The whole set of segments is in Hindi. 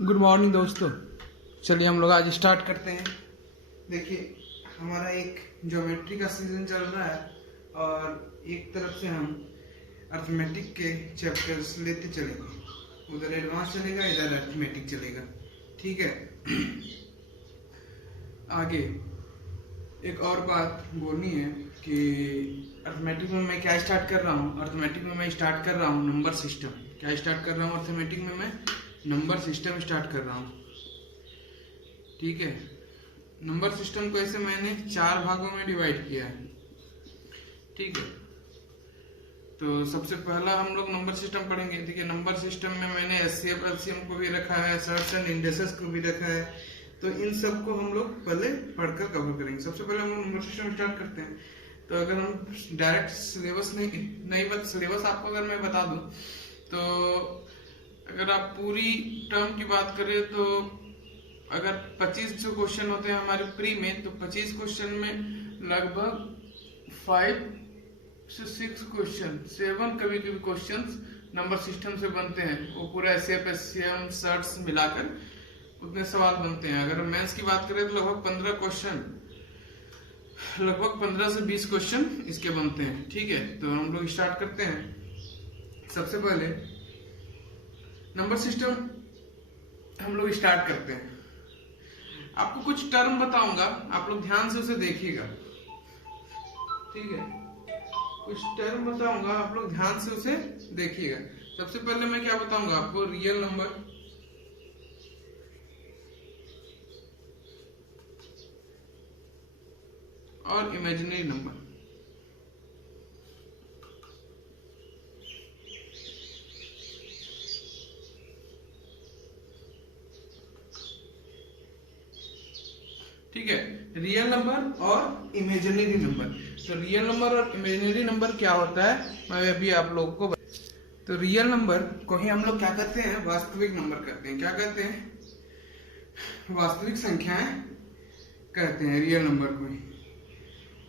गुड मॉर्निंग दोस्तों। चलिए हम लोग आज स्टार्ट करते हैं। देखिए हमारा एक ज्योमेट्री का सीजन चल रहा है और एक तरफ से हम अर्थमेटिक के चैप्टर्स लेते चलेंगे। उधर एडवांस चलेगा, इधर अर्थमेटिक चलेगा। ठीक है। आगे एक और बात बोलनी है कि अर्थमेटिक में मैं क्या स्टार्ट कर रहा हूँ। अर्थमेटिक में मैं स्टार्ट कर रहा हूँ नंबर सिस्टम। क्या स्टार्ट कर रहा हूँ अर्थमेटिक में? मैं नंबर सिस्टम स्टार्ट कर रहा हूँ। ठीक है। नंबर सिस्टम को ऐसे मैंने 4 भागों में डिवाइड किया है। ठीक है। तो सबसे पहला हम लोग नंबर सिस्टम पढ़ेंगे। देखिए नंबर सिस्टम में मैंने एचसीएफ एलसीएम को भी रखा है, सर्ट्स एंड इंडेक्सेस को भी रखा है। तो इन सब को हम लोग पहले पढ़कर कवर करेंगे। सबसे पहले हम लोग नंबर सिस्टम स्टार्ट करते हैं। तो अगर हम डायरेक्ट सिलेबस सिलेबस आपको अगर मैं बता दूं तो अगर आप पूरी टर्म की बात करें तो अगर 25 जो क्वेश्चन होते हैं हमारे प्री में, तो 25 क्वेश्चन में लगभग 5 से 6 क्वेश्चन, 7 कभी कभी क्वेश्चंस नंबर सिस्टम से बनते हैं। वो पूरा एसएफ एससीएम सर्ट्स मिलाकर उतने सवाल बनते हैं। अगर मेंस की बात करें तो लगभग 15 क्वेश्चन, लगभग 15 से 20 क्वेश्चन इसके बनते हैं। ठीक है। तो हम लोग स्टार्ट करते हैं। सबसे पहले नंबर सिस्टम हम लोग स्टार्ट करते हैं। आपको कुछ टर्म बताऊंगा, आप लोग ध्यान से उसे देखिएगा। ठीक है। कुछ टर्म बताऊंगा, आप लोग ध्यान से उसे देखिएगा। सबसे पहले मैं क्या बताऊंगा आपको? रियल नंबर, और इमेजिनरी नंबर। ठीक है। रियल नंबर और इमेजिनरी नंबर। तो रियल नंबर और इमेजिनरी नंबर क्या होता है मैं अभी आप लोगों को तो रियल नंबर को ही हम लोग क्या करते हैं? वास्तविक नंबर कहते हैं। क्या कहते हैं? वास्तविक संख्याएं कहते हैं रियल नंबर को ही।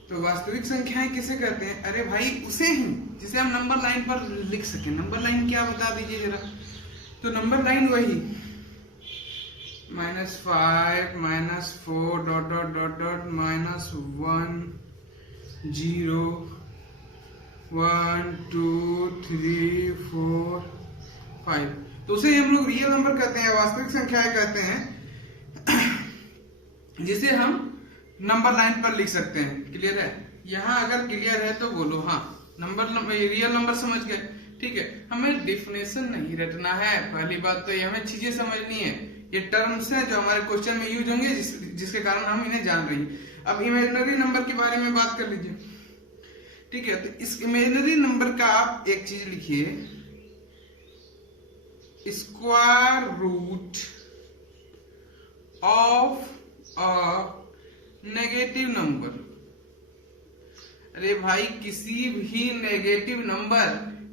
तो वास्तविक संख्याएं किसे कहते हैं? अरे भाई उसे ही जिसे हम नंबर लाइन पर लिख सके। नंबर लाइन क्या बता दीजिए जरा। तो नंबर लाइन वही -5 -4 ... -1 0 1 2 3 4 5। तो उसे हम लोग रियल नंबर कहते हैं, वास्तविक संख्याएं कहते हैं, जिसे हम नंबर लाइन पर लिख सकते हैं। क्लियर है? यहाँ अगर क्लियर है तो बोलो हाँ। रियल नंबर समझ गए। ठीक है। हमें डिफिनेशन नहीं रटना है। पहली बात तो ये हमें चीजें समझनी है। ये टर्म्स हैं जो हमारे क्वेश्चन में यूज होंगे, जिसके कारण हम इन्हें जान रहे हैं। अब इमेजिनरी नंबर के बारे में बात कर लीजिए। ठीक है। तो इस इमेजिनरी नंबर का आप एक चीज लिखिए, square root of a negative number. अरे भाई किसी भी नेगेटिव नंबर,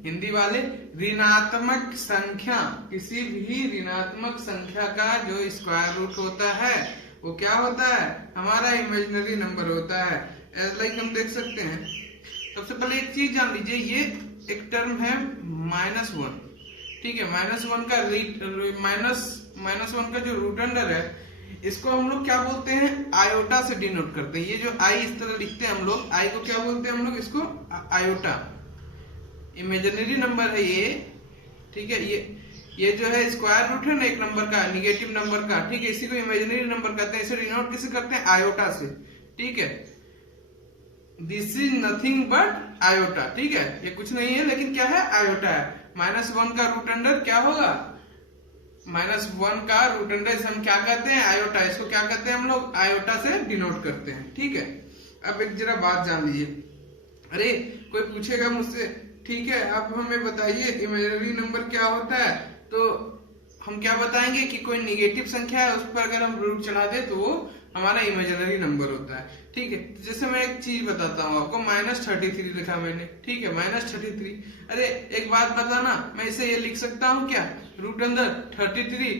हिंदी वाले ऋणात्मक संख्या, किसी भी ऋणात्मक संख्या का जो स्क्वायर रूट होता है वो क्या होता है? हमारा इमेजिनरी नंबर होता है। लाइक हम देख सकते हैं। सबसे पहले एक चीज जान लीजिए, ये एक टर्म है -1। ठीक है। -1 का जो रूट अंडर है, इसको हम लोग क्या बोलते हैं? आयोटा से डिनोट करते हैं। ये जो आई इस तरह लिखते हैं हम लोग, आई को क्या बोलते हैं हम लोग? इसको आयोटा। इमेजिनरी नंबर है ये। ठीक है। ये जो है स्क्वायर रूट है ना एक नंबर का, निगेटिव नंबर का। ठीक है। इसी को इमेजिनरी नंबर कहते हैं। इसे डिनोट किसे करते हैं? आयोटा से। ठीक है। This is nothing but iota. ठीक है। ये कुछ नहीं है लेकिन क्या है? आयोटा है। -1 का रूट अंडर क्या होगा? -1 का रूट अंडर इसे हम क्या कहते हैं? आयोटा। इसको क्या कहते हैं हम लोग? आयोटा से डिनोट करते हैं। ठीक है। अब एक जरा बात जान लीजिए। अरे कोई पूछेगा मुझसे, ठीक है आप हमें बताइए इमेजिनरी नंबर क्या होता है, तो हम क्या बताएंगे कि कोई निगेटिव संख्या है उस पर अगर हम रूट चढ़ा दे तो वो हमारा इमेजिनरी नंबर होता है। ठीक है। जैसे मैं एक चीज बताता हूँ आपको, -33 लिखा मैंने। ठीक है। -33। अरे एक बात बताना, मैं इसे ये लिख सकता हूँ क्या? रूट अंदर 33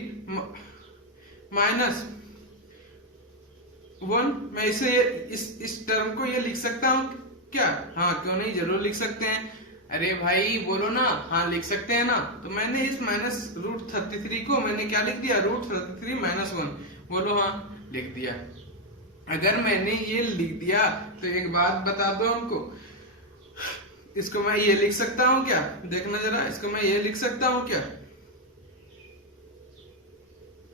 -1। मैं इसे इस टर्म को ये लिख सकता हूँ क्या? हाँ क्यों नहीं, जरूर लिख सकते हैं। अरे भाई बोलो ना, हाँ लिख सकते हैं ना। तो मैंने इस -√33 को मैंने क्या लिख दिया, √33 - 1। बोलो हाँ, लिख दिया। अगर मैंने ये लिख दिया तो एक बात बता दो हमको, इसको मैं ये लिख सकता हूँ क्या? देखना जरा, इसको मैं ये लिख सकता हूँ क्या?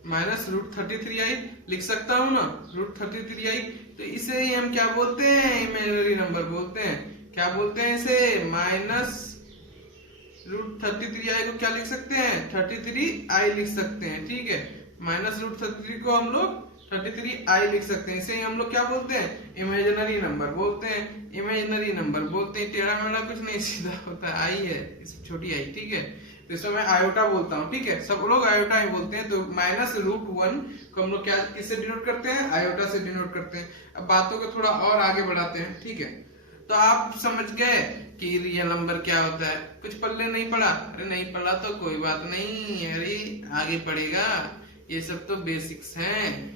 -√33i लिख सकता हूँ ना, √33i। तो इसे ही हम क्या बोलते हैं, इमेजिनरी नंबर बोलते हैं। क्या बोलते हैं इसे? -√33i को क्या लिख सकते हैं, 33i लिख सकते हैं। ठीक है, -√33 को हम लोग 33i लिख सकते हैं। इसे ही हम लोग क्या बोलते हैं, इमेजिनरी नंबर बोलते हैं। इमेजिनरी नंबर बोलते हैं, टेढ़ा मेढ़ा कुछ नहीं, सीधा होता है, आई है, छोटी आई। ठीक है, तो इसको मैं आयोटा बोलता हूँ। ठीक है, सब लोग आयोटा ही बोलते हैं। तो -√1 को हम लोग क्या किससे डिनोट करते हैं, आयोटा से डिनोट करते हैं। अब बातों को थोड़ा और आगे बढ़ाते हैं। ठीक है, तो आप समझ गए कि रियल नंबर क्या होता है। कुछ पल्ले नहीं पड़ा? अरे नहीं पड़ा तो कोई बात नहीं, अरे आगे पड़ेगा। ये सब तो बेसिक्स हैं,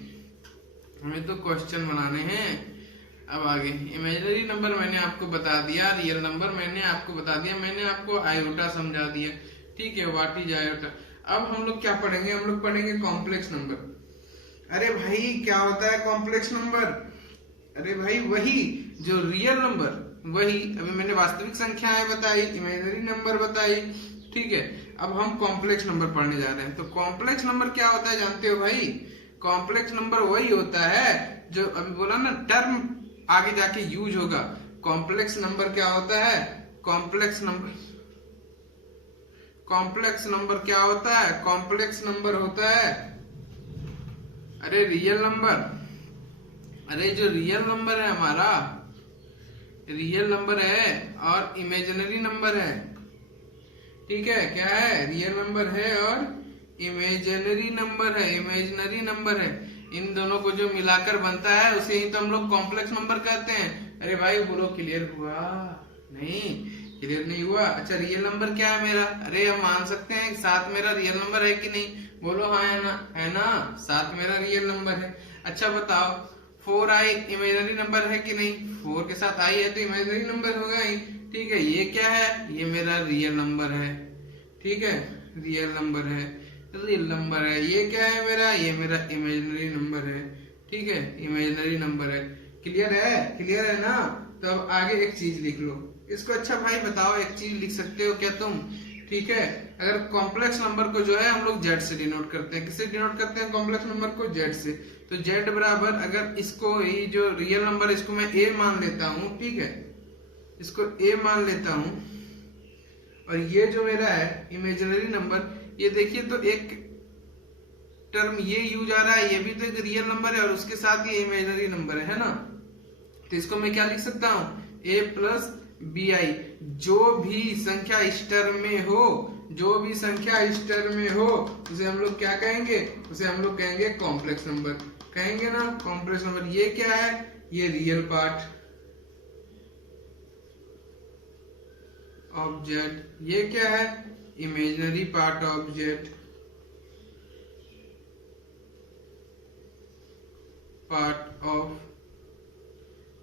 हमें तो क्वेश्चन बनाने हैं। अब आगे इमेजिनरी नंबर मैंने आपको बता दिया, रियल नंबर मैंने आपको बता दिया, मैंने आपको आयोटा समझा दिया। ठीक है, व्हाट इज आयोटा। अब हम लोग क्या पढ़ेंगे, हम लोग पढ़ेंगे कॉम्प्लेक्स नंबर। अरे भाई क्या होता है कॉम्प्लेक्स नंबर? अरे भाई वही जो रियल नंबर, वही अभी मैंने वास्तविक संख्याएं बताई, इमेजिनरी नंबर बताई। ठीक है, अब हम कॉम्प्लेक्स नंबर पढ़ने जा रहे हैं। तो कॉम्प्लेक्स नंबर क्या होता है जानते हो भाई? कॉम्प्लेक्स नंबर वही होता है जो अभी बोला ना, टर्म आगे जाके यूज होगा। कॉम्प्लेक्स नंबर क्या होता है, कॉम्प्लेक्स नंबर क्या होता है, कॉम्प्लेक्स नंबर होता है, अरे रियल नंबर, अरे जो रियल नंबर है हमारा, रियल नंबर है और इमेजिनरी नंबर है। ठीक है, क्या है, रियल नंबर है और इमेजिनरी नंबर है, इमेजिनरी नंबर है। इन दोनों को जो मिलाकर बनता है उसे ही तो हम लोग कॉम्प्लेक्स नंबर कहते हैं। अरे भाई बोलो, क्लियर हुआ? नहीं, क्लियर नहीं हुआ। अच्छा, रियल नंबर क्या है मेरा? अरे हम मान सकते हैं साथ मेरा रियल नंबर है कि नहीं? बोलो हाँ, है ना, है ना, साथ मेरा रियल नंबर है। अच्छा बताओ, 4i इमेजिनरी नंबर है कि नहीं? 4 के साथ i है तो इमेजिनरी नंबर होगा ही। ठीक है, ये क्या है, ये मेरा रियल नंबर है। ठीक है, रियल नंबर है, रियल नंबर है। ये क्या है मेरा, ये मेरा इमेजिनरी नंबर है। ठीक है, इमेजिनरी नंबर है। क्लियर है, क्लियर है ना? तो अब आगे एक चीज लिख लो इसको। अच्छा भाई बताओ, एक चीज लिख सकते हो क्या तुम? ठीक है, अगर कॉम्प्लेक्स नंबर को जो है हम लोग जेड से डिनोट करते हैं। किससे डिनोट करते हैं कॉम्प्लेक्स नंबर को? जेड से। तो जेड बराबर, अगर इसको ये जो रियल नंबर इसको मैं ए मान लेता हूँ। ठीक है, इसको ए मान लेता हूँ, और ये जो मेरा है इमेजिनरी नंबर, ये देखिए तो एक टर्म ये यूज आ रहा है, ये भी तो एक रियल नंबर है और उसके साथ ये इमेजिनरी नंबर है ना। तो इसको मैं क्या लिख सकता हूँ, a + bi। जो भी संख्या इस टर्म में हो, जो भी संख्या इस टर्म में हो, उसे हम लोग क्या कहेंगे, उसे हम लोग कहेंगे कॉम्प्लेक्स नंबर, कहेंगे ना कॉम्प्लेक्स नंबर। ये क्या है, ये रियल पार्ट ऑफ जेड, ये क्या है, imaginary part of Z, part of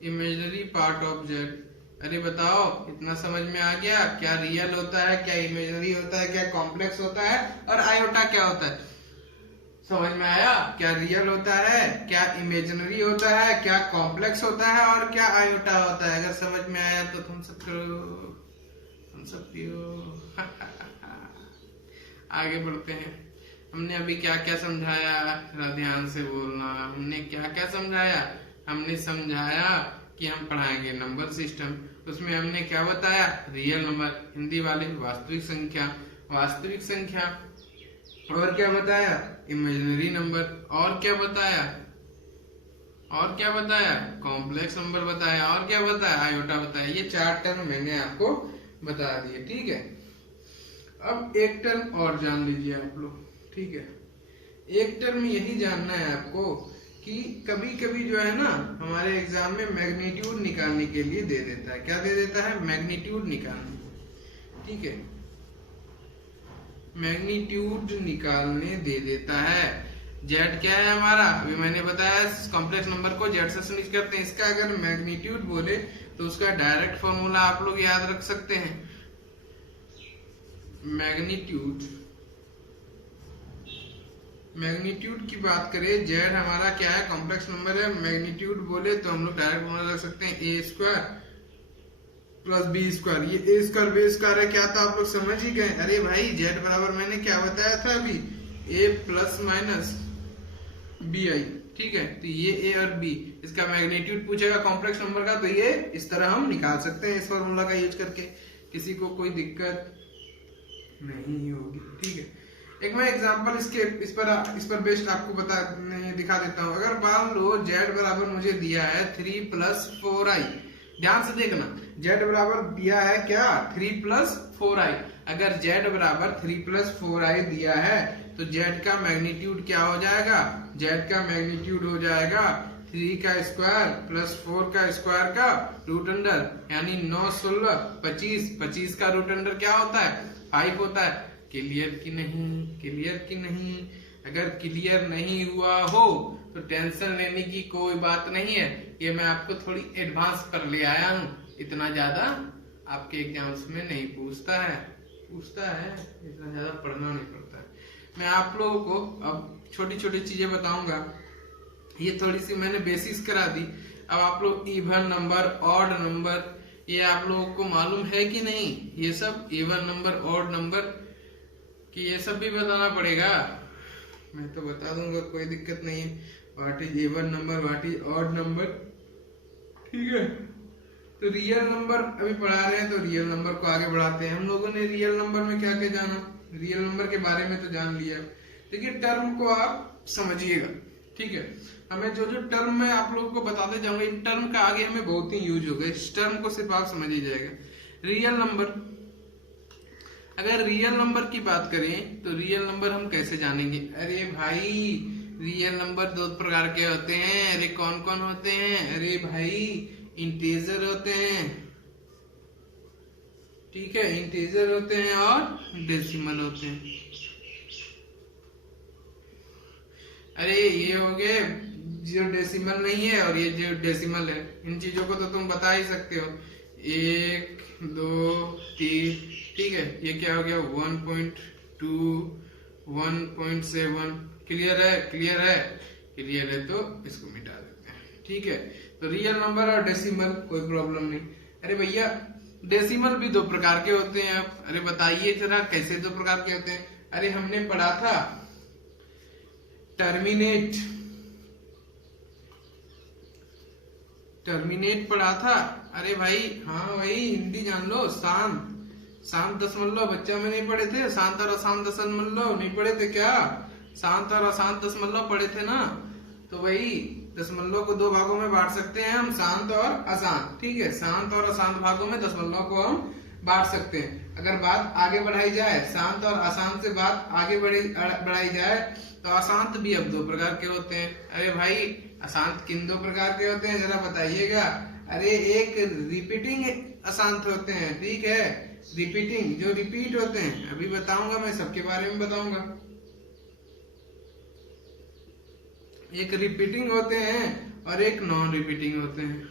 imaginary part of Z. अरे बताओ, इतना समझ में आ गया? क्या रियल होता है, क्या इमेजिनरी होता है, क्या कॉम्प्लेक्स होता है, और आयोटा क्या होता है? समझ में आया? क्या रियल होता है, क्या इमेजिनरी होता है, क्या कॉम्प्लेक्स होता है, और क्या आयोटा होता है। अगर समझ में आया तो तुम सब करो, तुम सकती हो। आगे बढ़ते हैं। हमने अभी क्या क्या समझाया, जरा ध्यान से बोलना। हमने क्या क्या समझाया? हमने समझाया कि हम पढ़ाएंगे नंबर सिस्टम। उसमें हमने क्या बताया, रियल नंबर, हिंदी वाले वास्तविक संख्या, वास्तविक संख्या, और क्या बताया, इमेजिनरी नंबर, और क्या बताया, और क्या बताया, कॉम्प्लेक्स नंबर बताया, और क्या बताया, आयोटा बताया। ये 4 टर्म मैंने आपको बता दिए। ठीक है, अब एक टर्म और जान लीजिए आप लोग। ठीक है, एक टर्म यही जानना है आपको कि कभी कभी जो है ना हमारे एग्जाम में मैग्नीट्यूड निकालने के लिए दे देता है। क्या दे देता है, मैग्नीट्यूड निकालने। ठीक है, मैग्नीट्यूड निकालने दे देता है। जेड क्या है हमारा, अभी मैंने बताया कॉम्प्लेक्स नंबर को जेड से सुनिश्चित करते हैं। इसका अगर मैग्नीट्यूड बोले तो उसका डायरेक्ट फॉर्मूला आप लोग याद रख सकते हैं। मैग्नीट्यूड की बात करें, जेड हमारा क्या है, कॉम्प्लेक्स नंबर है। मैग्नीट्यूड बोले तो हम लोग डायरेक्ट बोलने लग सकते हैं ए स्क्वायर प्लस बी स्क्वायर। ये ए स्क्वायर बी स्क्वायर है क्या, तो आप लोग समझ ही गए। अरे भाई जेड बराबर मैंने क्या बताया था अभी, ए प्लस माइनस बी आई, ठीक है। तो ये ए और बी, इसका मैग्नीट्यूड पूछेगा कॉम्प्लेक्स नंबर का, तो ये इस तरह हम निकाल सकते हैं इस फॉर्मूला का यूज करके, किसी को कोई दिक्कत नहीं होगी, ठीक है। एक मैं एग्जांपल इस पर बेस्ड आपको दिखा देता हूँ। अगर मान लो जेड बराबर मुझे दिया है 3 + 4i, ध्यान से देखना, जेड बराबर दिया है क्या 3 + 4i। अगर जेड बराबर 3 + 4i दिया है तो जेड का मैग्नीट्यूड क्या हो जाएगा, जेड का मैग्नीट्यूड हो जाएगा 3 का स्क्वायर प्लस 4 का स्क्वायर का रूट अंडर, यानी 9 16 25, 25 का रूट अंडर क्या होता है 5 होता है। क्लियर की नहीं, क्लियर की नहीं। अगर क्लियर नहीं हुआ हो तो टेंशन लेने की कोई बात नहीं है, ये मैं आपको थोड़ी एडवांस पर ले आया हूँ, इतना ज्यादा आपके एग्जाम्स में नहीं पूछता है, इतना ज्यादा पढ़ना नहीं पड़ता है। मैं आप लोगों को अब छोटी छोटी चीजें बताऊंगा, ये थोड़ी सी मैंने बेसिस करा दी। अब आप लोग इवन नंबर, ऑड नंबर, ये आप लोगों को मालूम है कि नहीं, ये सब इवन नंबर, ऑड नंबर कि ये सब भी बताना पड़ेगा। मैं तो बता दूंगा, कोई दिक्कत नहीं है। What is even number, what is odd number, ठीक है। तो रियल नंबर अभी पढ़ा रहे हैं, तो रियल नंबर को आगे बढ़ाते हैं। हम लोगों ने रियल नंबर में क्या क्या जाना, रियल नंबर के बारे में तो जान लिया, लेकिन टर्म को आप समझिएगा, ठीक है। हमें जो जो टर्म मैं आप लोगों को बताते जाऊंगा, इन टर्म का आगे हमें बहुत ही यूज होगा, इस टर्म को सिर्फ आप समझ ही जाएगा। रियल नंबर, अगर रियल नंबर की बात करें तो रियल नंबर हम कैसे जानेंगे। अरे भाई रियल नंबर दो प्रकार के होते हैं। अरे कौन कौन होते हैं, अरे भाई इंटीजर होते हैं, ठीक है, इंटीजर होते हैं और डेसिमल होते हैं। अरे ये हो गए जो डेसिमल नहीं है और ये जो डेसिमल है, इन चीजों को तो तुम बता ही सकते हो, 1 2 3, ठीक है। ये क्या हो गया 1.2 1.7, क्लियर है, क्लियर है, क्लियर है, तो इसको मिटा देते हैं, ठीक है। तो रियल नंबर और डेसिमल कोई प्रॉब्लम नहीं। अरे भैया डेसिमल भी दो प्रकार के होते हैं। आप अरे बताइए जरा कैसे दो प्रकार के होते हैं। अरे हमने पढ़ा था टर्मिनेट पढ़ा था। अरे भाई हाँ भाई हिंदी जान लो। शांत दशमलव बच्चा में नहीं पढ़े थे, शांत और अशांत दशमलव नहीं पढ़े थे क्या, शांत और अशांत दशमलव पढ़े थे ना। तो वही दशमलव को दो भागों में बांट सकते हैं हम, शांत और अशांत, ठीक है। शांत और अशांत भागों में दशमलव को हम बांट सकते हैं। अगर बात आगे बढ़ाई जाए, शांत और अशांत से बात आगे बढ़ाई जाए तो अशांत भी अब दो प्रकार के होते हैं। अरे भाई अशांत किन दो प्रकार के होते हैं जरा बताइएगा। अरे एक रिपीटिंग अशांत होते हैं, ठीक है, रिपीटिंग जो रिपीट होते हैं, अभी बताऊंगा मैं सबके बारे में बताऊंगा। एक रिपीटिंग होते हैं और एक नॉन रिपीटिंग होते हैं,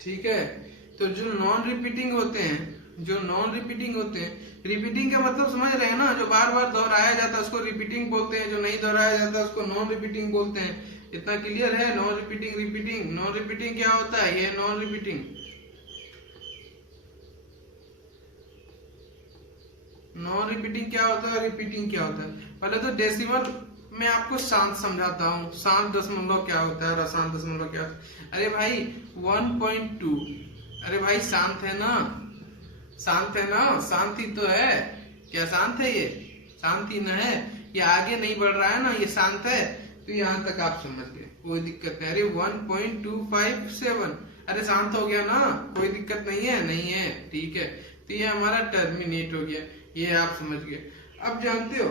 ठीक है। तो जो नॉन रिपीटिंग होते हैं, रिपीटिंग का मतलब समझ रहे हैं ना, जो बार बार दोहराया जाता है उसको रिपीटिंग बोलते हैं, जो नहीं दोहराया जाता उसको नॉन रिपीटिंग बोलते हैं। इतना क्लियर है। नॉन रिपीटिंग क्या होता है, ये नॉन रिपीटिंग क्या होता है, रिपीटिंग क्या होता है। पहले तो डेसिमल मैं आपको शांत समझाता हूँ, शांत दशमलव क्या होता है और अशांत दशमलव क्या होता है। अरे भाई 1.2, अरे भाई शांत है ना, शांति तो है क्या, शांत है, ये शांति न है, ये आगे नहीं बढ़ रहा है ना, ये शांत है। तो यहाँ तक आप समझ गए, कोई दिक्कत नहीं। अरे 1.257, अरे शांत हो गया ना, कोई दिक्कत नहीं है, ठीक है। तो ये हमारा टर्मिनेट हो गया, ये आप समझ गए। अब जानते हो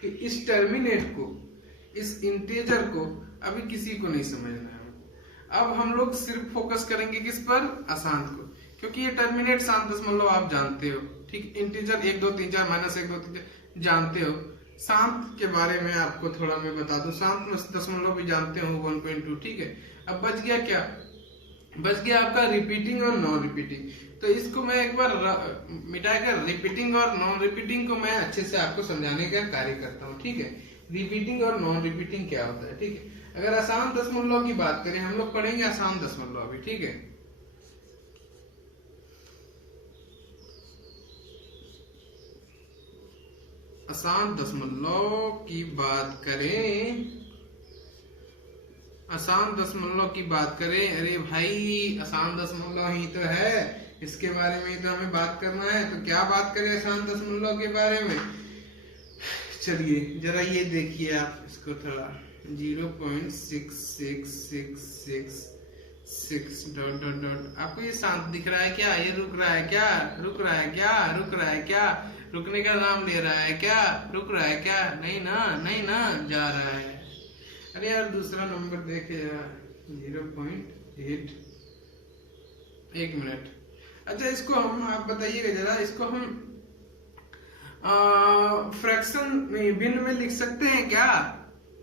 कि इस टर्मिनेट को, इस इंटीजर को अभी किसी को नहीं समझना है। अब हम लोग सिर्फ फोकस करेंगे किस पर, अशांत को, क्योंकि ये टर्मिनेट शांत दशमलव आप जानते हो, ठीक। इंटीजर 1 2 3 4 -1 2 3 4 जानते हो। शांत के बारे में आपको थोड़ा मैं बता दूं, शांत दशमलव भी जानते हो 1.2, ठीक है। अब बच गया क्या, बच गया आपका रिपीटिंग और नॉन रिपीटिंग। तो इसको मैं एक बार मिटाकर रिपीटिंग और नॉन रिपीटिंग को मैं अच्छे से आपको समझाने का कार्य करता हूँ, ठीक है। रिपीटिंग और नॉन रिपीटिंग क्या होता है, ठीक है। अगर आसान दशमलव की बात करें, हम लोग पढ़ेंगे आसान दशमलव अभी, ठीक है। आसान दशमलव की बात करें, आसान दशमलव की बात करें, अरे भाई आसान दशमलव ही तो है, इसके बारे में ही तो हमें बात करना है। तो क्या बात करें आसान दशमलव के बारे में, चलिए जरा ये देखिए आप इसको थोड़ा 0.6666 डॉट डॉट डॉट। आपको ये शांत दिख रहा है क्या, ये रुक रहा है क्या, रुक रहा है क्या, रुक रहा है क्या, रुकने का नाम ले रहा है क्या, रुक रहा है क्या, नहीं ना, नहीं ना, जा रहा है। अरे यार दूसरा नंबर देखे यार, 0.8, एक मिनट। अच्छा इसको हम, आप बताइएगा जरा, इसको हम फ्रैक्शन भिन्न में लिख सकते हैं क्या,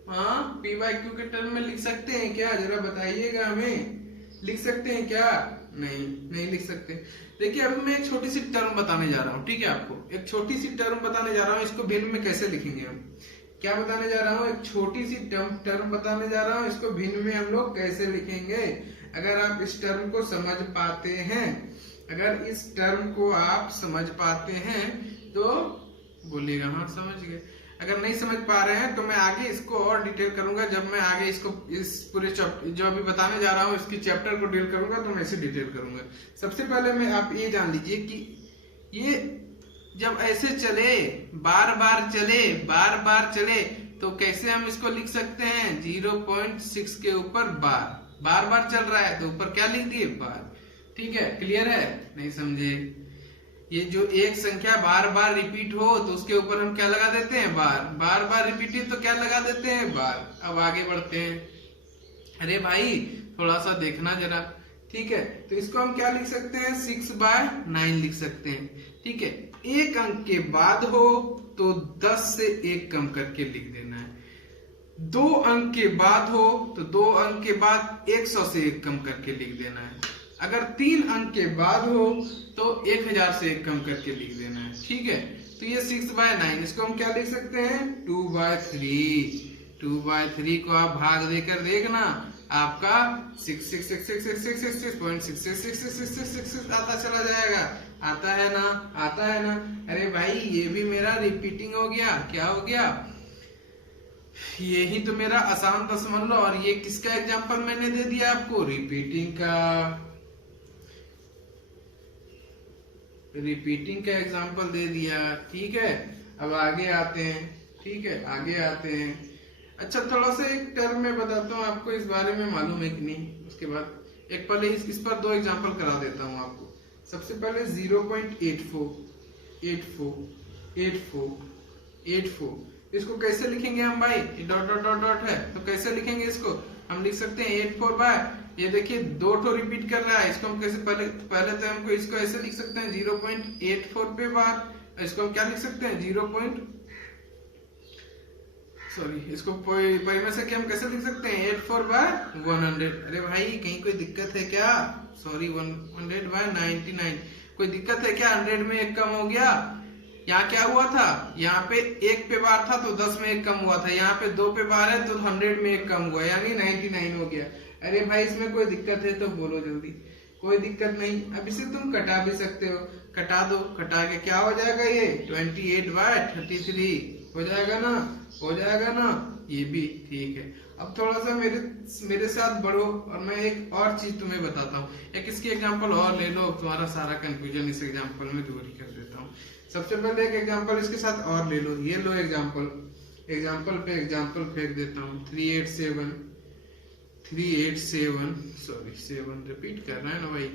हाँ पी बाई क्यू के टर्म में लिख सकते हैं क्या, जरा बताइएगा हमें, लिख सकते हैं क्या, नहीं नहीं लिख सकते। देखिए अब मैं एक छोटी सी टर्म बताने जा रहा हूँ, ठीक है। आपको एक छोटी सी टर्म बताने जा रहा हूँ, इसको भिन्न में कैसे लिखेंगे हम, क्या बताने जा रहा हूँ, एक छोटी सी टर्म बताने जा रहा हूँ, इसको भिन्न में हम लोग कैसे लिखेंगे। अगर आप इस टर्म को समझ पाते हैं, अगर इस टर्म को आप समझ पाते हैं तो बोलिएगा हाँ समझ गए। अगर नहीं समझ पा रहे हैं तो मैं आगे इसको और डिटेल करूंगा, जब मैं आगे इसको इस पूरे जो अभी बताने जा रहा हूँ इसकी चैप्टर को डील करूंगा तो मैं इसे डिटेल करूंगा। सबसे पहले मैं आप ये जान लीजिए कि ये जब ऐसे चले, बार बार चले, बार बार चले, तो कैसे हम इसको लिख सकते हैं, 0.6 के ऊपर बार, बार बार चल रहा है तो ऊपर क्या लिख दिए, बार, ठीक है। क्लियर है, नहीं समझे। ये जो एक संख्या बार बार रिपीट हो तो उसके ऊपर हम क्या लगा देते हैं, बार, बार बार रिपीट है तो क्या लगा देते हैं, बार। अब आगे बढ़ते हैं, अरे भाई थोड़ा सा देखना जरा, ठीक है। तो इसको हम क्या लिख सकते हैं, 6/9 लिख सकते हैं, ठीक है। एक अंक के बाद हो तो 10 से 1 कम करके लिख देना है, 2 अंक के बाद हो तो 2 अंक के बाद 100 से 1 कम करके लिख देना है, अगर 3 अंक के बाद हो तो 1000 से 1 कम करके लिख देना है, ठीक है। तो ये 6/9, इसको हम क्या लिख सकते हैं, 2/3। 2/3 को आप भाग देकर देखना, आपका 666666666 आता चला जाएगा, आता है ना, आता है ना। अरे भाई ये भी मेरा रिपीटिंग हो गया, क्या हो गया, यही तो मेरा आसान दशमलव। और ये किसका एग्जांपल मैंने दे दिया आपको, रिपीटिंग का, रिपीटिंग का एग्जांपल दे दिया, ठीक है। अब आगे आते हैं, ठीक है, आगे आते हैं। अच्छा थोड़ा सा एक टर्म में बताता हूँ आपको, इस बारे में मालूम है कि नहीं, उसके बाद एक पहले इस पर 2 एग्जांपल करा देता हूँ आपको। सबसे पहले 0.84, इसको कैसे लिखेंगे हम भाई, डॉट डॉट डॉट डॉट है तो कैसे लिखेंगे इसको, हम लिख सकते हैं 84 बाय, ये देखिए 2 ठो रिपीट कर रहा है, इसको हम कैसे, पहले तो हमको इसको ऐसे लिख सकते हैं 0.84 पे बार, इसको हम क्या लिख सकते हैं, इसको परिमेय से क्या हम कैसे लिख सकते हैं, 84/100। अरे भाई कहीं कोई दिक्कत है क्या, सॉरी 100/99, कोई दिक्कत है क्या, 100 में 1 कम हो गया। यहाँ क्या हुआ था, यहाँ पे 1 पे बार था तो 10 में 1 कम हुआ था, यहाँ पे 2 पे बार है तो 100 में 1 कम हुआ, यानी 99 हो गया। अरे भाई इसमें कोई दिक्कत है तो बोलो जल्दी, कोई दिक्कत नहीं। अब इसे तुम कटा भी सकते हो, कटा दो, कटा के क्या हो जाएगा, ये 28/33 हो जाएगा ना, हो जाएगा ना, ये भी ठीक है। अब थोड़ा सा मेरे साथ बढ़ो और मैं एक और चीज तुम्हें बताता हूँ, एक इसकी एग्जांपल और ले लो, तुम्हारा सारा कंफ्यूजन इस एग्जांपल में दूर ही कर देता हूँ। सबसे पहले एक एग्जांपल इसके साथ और ले लो, ये लो एग्जांपल, एग्जांपल पे एग्जांपल फेंक देता हूँ। 387 सॉरी 7 रिपीट कर रहा है ना भाई,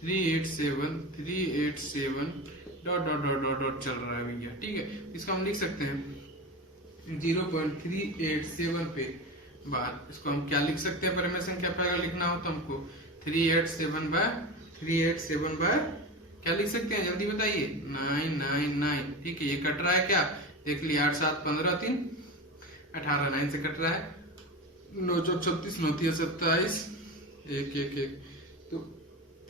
387 dot dot dot dot dot चल रहा है भैया, ठीक है। इसको हम लिख सकते हैं 0.387 पे बार, इसको हम क्या लिख सकते हैं, परिमेय संख्या पे अगर लिखना हो तो हमको 387 बाय क्या लिख सकते हैं, जल्दी बताइए, 999, ठीक है। ये कट रहा है क्या, देख लिया, 8 7 15 3 18 9 से कट रहा है, 9 4 36 9 3 27 1 1 1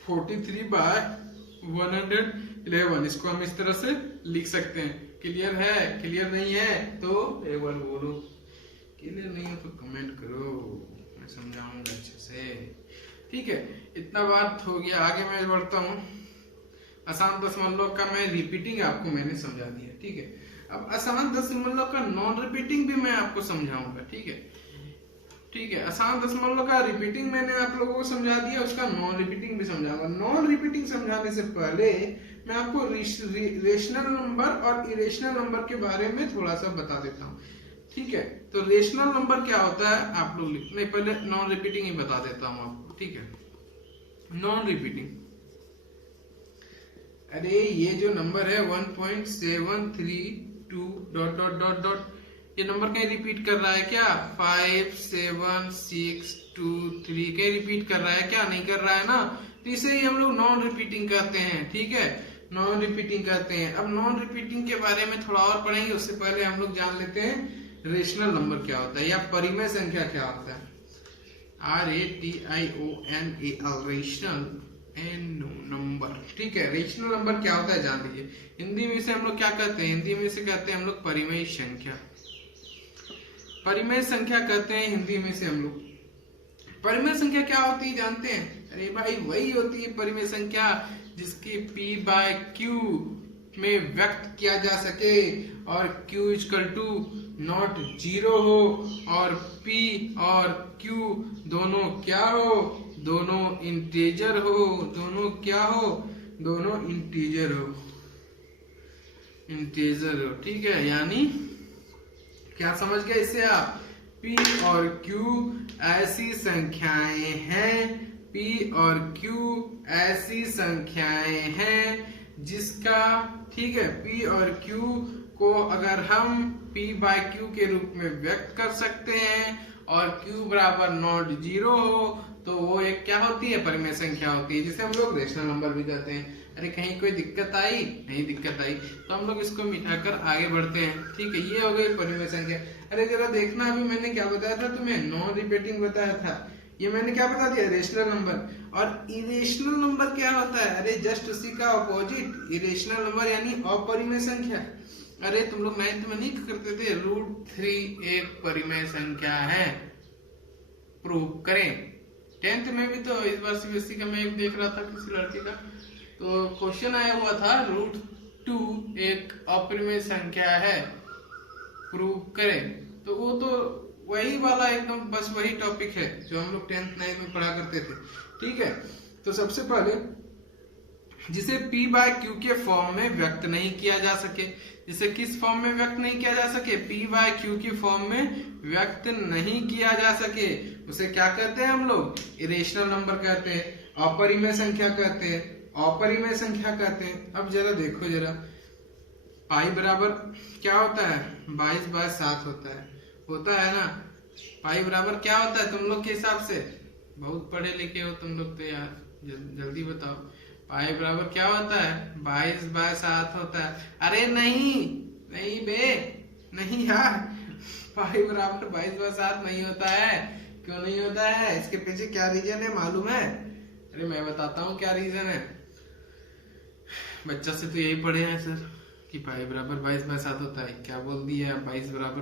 43/111। इसको हम इस तरह से लिख सकते हैं। क्लियर है? क्लियर नहीं है तो एक बार बोलो। क्लियर नहीं है तो कमेंट करो, मैं समझाऊंगा अच्छे से। ठीक है, इतना बात हो गया। आगे मैं बढ़ता हूँ। आसान दशमलव का मैं रिपीटिंग आपको मैंने समझा दिया। ठीक है, अब आसान दशमलव का नॉन रिपीटिंग भी मैं आपको समझाऊंगा। ठीक है, ठीक है। आसान दशमलव का रिपीटिंग मैंने आप लोगों को समझा दिया, उसका नॉन रिपीटिंग भी समझाऊंगा। नॉन रिपीटिंग समझाने से पहले मैं आपको रेशनल नंबर और इरेशनल नंबर के बारे में थोड़ा सा बता देता हूँ। ठीक है, तो रेशनल नंबर क्या होता है आप लोग नहीं, पहले नॉन रिपीटिंग ही बता देता हूँ आपको। ठीक है, नॉन रिपीटिंग, अरे ये जो नंबर है 1.732 डॉट डॉट डॉट डॉट, ये नंबर कहीं रिपीट कर रहा है क्या? 57623 कहीं रिपीट कर रहा है क्या? नहीं कर रहा है ना, तो इसे ही हम लोग नॉन रिपीटिंग कहते हैं। ठीक है, नॉन रिपीटिंग कहते हैं। अब नॉन रिपीटिंग के बारे में थोड़ा और पढ़ेंगे, उससे पहले हम लोग जान लेते हैं रेशनल नंबर क्या होता है या परिमेय संख्या क्या होता है। RATIONAL, rational number. ठीक है, रेशनल नंबर क्या होता है जान लीजिए। हिंदी में से हम लोग क्या कहते हैं? हिंदी में से कहते हैं हम लोग परिमेय संख्या। परिमेय संख्या कहते हैं हिंदी में से हम लोग। परिमेय संख्या क्या होती है जानते हैं? अरे भाई वही होती है परिमेय संख्या जिसकी P/Q में व्यक्त किया जा सके और Q = 0 हो और P और Q दोनों क्या हो? दोनों इंटीजर हो। दोनों क्या हो? दोनों इंटीजर हो। इंटीजर हो। ठीक है, यानी क्या समझ गए इससे आप? P और Q ऐसी संख्याएं हैं, P और Q ऐसी संख्याएं हैं जिसका, ठीक है, P और Q को अगर हम P/Q के रूप में व्यक्त कर सकते हैं और Q = 0 हो तो वो एक क्या होती है? परिमेय संख्या होती है, जिसे हम लोग रेशनल नंबर भी कहते हैं। अरे कहीं कोई दिक्कत आई? नहीं दिक्कत आई तो हम लोग इसको मिटाकर आगे बढ़ते हैं। ठीक है, ये हो गई परिमेय संख्या। अरे जरा देखना, अभी मैंने क्या बताया था तुम्हें? नॉन रिपीटिंग बताया था। ये मैंने क्या बता दिया? Rational number. और इरेशनल नंबर क्या होता है? अरे जस्ट उसी का ऑपोजिट, इरेशनल नंबर यानी अपरिमेय संख्या। अरे तुम लोग 9th में नहीं करते थे? √3 एक परिमेय संख्या है, प्रूव करें। 10th में भी तो इस बार CBSE का मैं एक देख रहा था किसी लड़के का, तो क्वेश्चन आया हुआ था √2 एक अपरिमेय संख्या है, प्रूव करें। तो वो तो वही वाला एकदम बस वही टॉपिक है जो हम लोग 10th 9th में पढ़ा करते थे। ठीक है, तो सबसे पहले जिसे P/Q के फॉर्म में व्यक्त नहीं किया जा सके, जिसे किस फॉर्म में व्यक्त नहीं किया जा सके? P/Q की फॉर्म में व्यक्त नहीं किया जा सके, उसे क्या कहते हैं हम लोग? इरेशनल नंबर कहते हैं, अपरिमेय संख्या कहते हैं, अपरिमेय संख्या कहते हैं। अब जरा देखो जरा, पाई बराबर क्या होता है? 22/7 होता है ना। पाई बराबर क्या होता है तुम लोग के हिसाब से? बहुत पढ़े लिखे हो तुम लोग तो यार, जल्दी बताओ। पाई बराबर क्या होता है? 22/7 होता है। अरे नहीं नहीं बे, नहीं यार, पाई बराबर 22/7 नहीं होता है। क्यों नहीं होता है? इसके पीछे क्या रीजन है मालूम है? अरे मैं बताता हूँ क्या रीजन है। बच्चा से तो यही पढ़े हैं सर कि पाई बराबर 22/7 होता है। क्या बोल दिया? पाई बराबर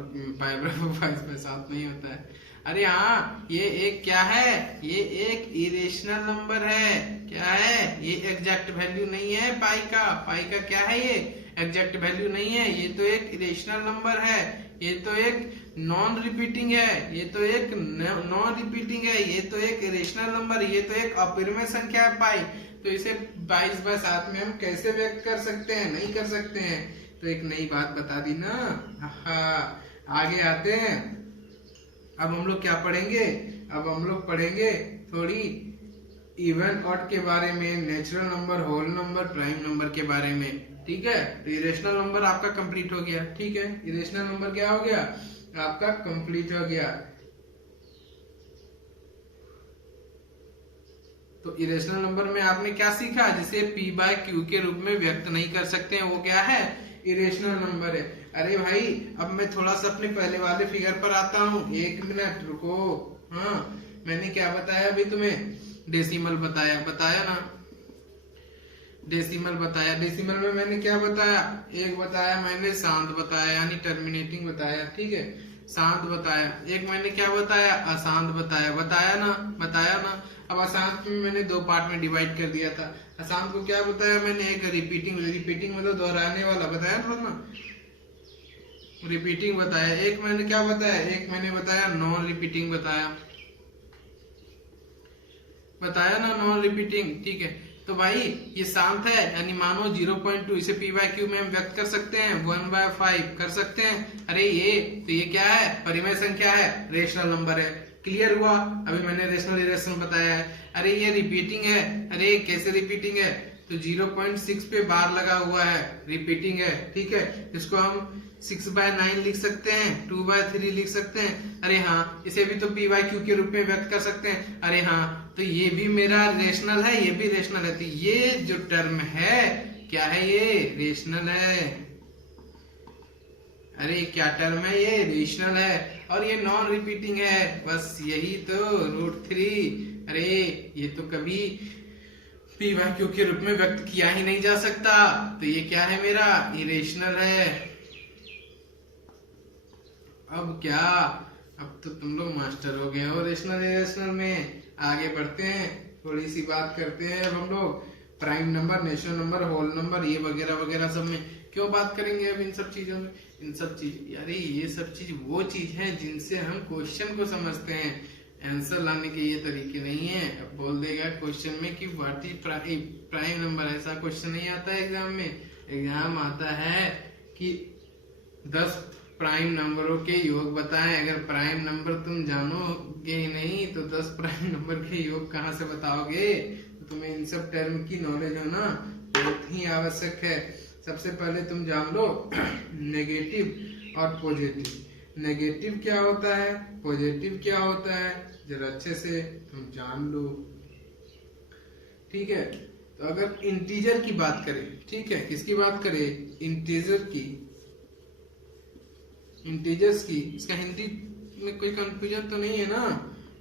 22/7 नहीं होता है। अरे हाँ, ये एक क्या है? ये एक इरेशनल नंबर है। क्या है? ये एग्जैक्ट वैल्यू नहीं है पाई का। पाई का क्या है? ये एग्जैक्ट वैल्यू नहीं है। ये तो एक इरेशनल नंबर है, ये तो एक नॉन रिपीटिंग है, ये तो एक नॉन रिपीटिंग है, ये तो एक इरेशनल नंबर, ये तो एक अपरिमेय संख्या है पाई। तो इसे 22/7 में हम कैसे व्यक्त कर सकते हैं? नहीं कर सकते हैं। तो एक नई बात बता दी ना। आगे आते हैं। अब हम लोग क्या पढ़ेंगे? अब हम लोग पढ़ेंगे थोड़ी इवन ऑड के बारे में, natural number, whole number, prime number के बारे में। ठीक है, तो इरेशनल नंबर आपका कंप्लीट हो गया। ठीक है, इरेशनल नंबर क्या हो गया? आपका कंप्लीट हो गया। तो इरेशनल नंबर में आपने क्या सीखा? जिसे P/Q के रूप में व्यक्त नहीं कर सकते हैं, वो क्या है? इरेशनल नंबर है। अरे भाई, अब मैं थोड़ा सा अपने पहले वाले फिगर पर आता हूँ। 1 मिनट रुको। हाँ, मैंने क्या बताया अभी तुम्हें? डेसिमल बताया ना। डेसिमल बताया। डेसिमल में मैंने क्या बताया, एक बताया मैंने शांत बताया यानी टर्मिनेटिंग बताया, ठीक है, शांत बताया। एक मैंने क्या बताया, अशांत बताया, बताया ना। अब अशांत में मैंने दो पार्ट में डिवाइड कर दिया था। अशांत को क्या बताया मैंने, एक रिपीटिंग मतलब दोहराने वाला बताया था ना, रिपीटिंग बताया। एक मैंने क्या बताया, एक मैंने बताया नॉन रिपीटिंग बताया ना, नॉन रिपीटिंग, ठीक है। तो भाई ये शांत है यानी मानो 0.2, इसे पी बाय क्यू में हम व्यक्त कर सकते हैं, 1/5 कर सकते हैं। अरे ये क्या है, परिमेय संख्या है, रेशनल नंबर है। क्लियर हुआ, अभी मैंने रेशनल इरेशनल बताया है। अरे ये रिपीटिंग है, अरे कैसे रिपीटिंग है, तो 0.6 पे बार लगा हुआ है, रिपीटिंग है, ठीक है। इसको हम 6/9 लिख सकते हैं, 2/3 लिख सकते हैं। अरे हाँ, इसे भी तो पी बाय क्यू के रूप में व्यक्त कर सकते हैं। अरे हाँ, तो ये भी मेरा रेशनल है, ये भी रेशनल है। तो ये जो टर्म है क्या है, ये रेशनल है। अरे क्या टर्म है, ये रेशनल है और ये नॉन रिपीटिंग है, बस यही तो √3। अरे ये तो कभी पी बाय क्यू के रूप में व्यक्त किया ही नहीं जा सकता, तो ये क्या है मेरा, इरेशनल है। अब क्या, अब तो तुम लोग मास्टर हो गए हो रेशनल इरेशनल में। आगे बढ़ते हैं, थोड़ी सी बात करते हैं अब हम लोग prime number, natural number, whole number, ये वगैरह वगैरह सब में क्यों बात करेंगे अब इन सब चीजों में। इन सब चीज, अरे ये सब चीज वो चीज है जिनसे हम क्वेश्चन को समझते हैं, आंसर लाने के ये तरीके नहीं है। अब बोल देगा क्वेश्चन में कि व्हाट इज प्राइम नंबर, ऐसा क्वेश्चन नहीं आता है एग्जाम में। एग्जाम आता है कि 10 प्राइम नंबरों के योग बताएं। अगर प्राइम नंबर तुम जानोगे ही नहीं तो 10 प्राइम नंबर के योग कहाँ से बताओगे। तो तुम्हें इन सब टर्म की नॉलेज होना बहुत ही आवश्यक है। सबसे पहले तुम जान लो नेगेटिव और पॉजिटिव। नेगेटिव क्या होता है, पॉजिटिव क्या होता है, जरा अच्छे से तुम जान लो, ठीक है। तो अगर इंटीजर की बात करें, ठीक है, किसकी बात करें, इंटीजर की, इंटीजर्स की। इसका हिंदी में कोई कंफ्यूजन तो नहीं है ना,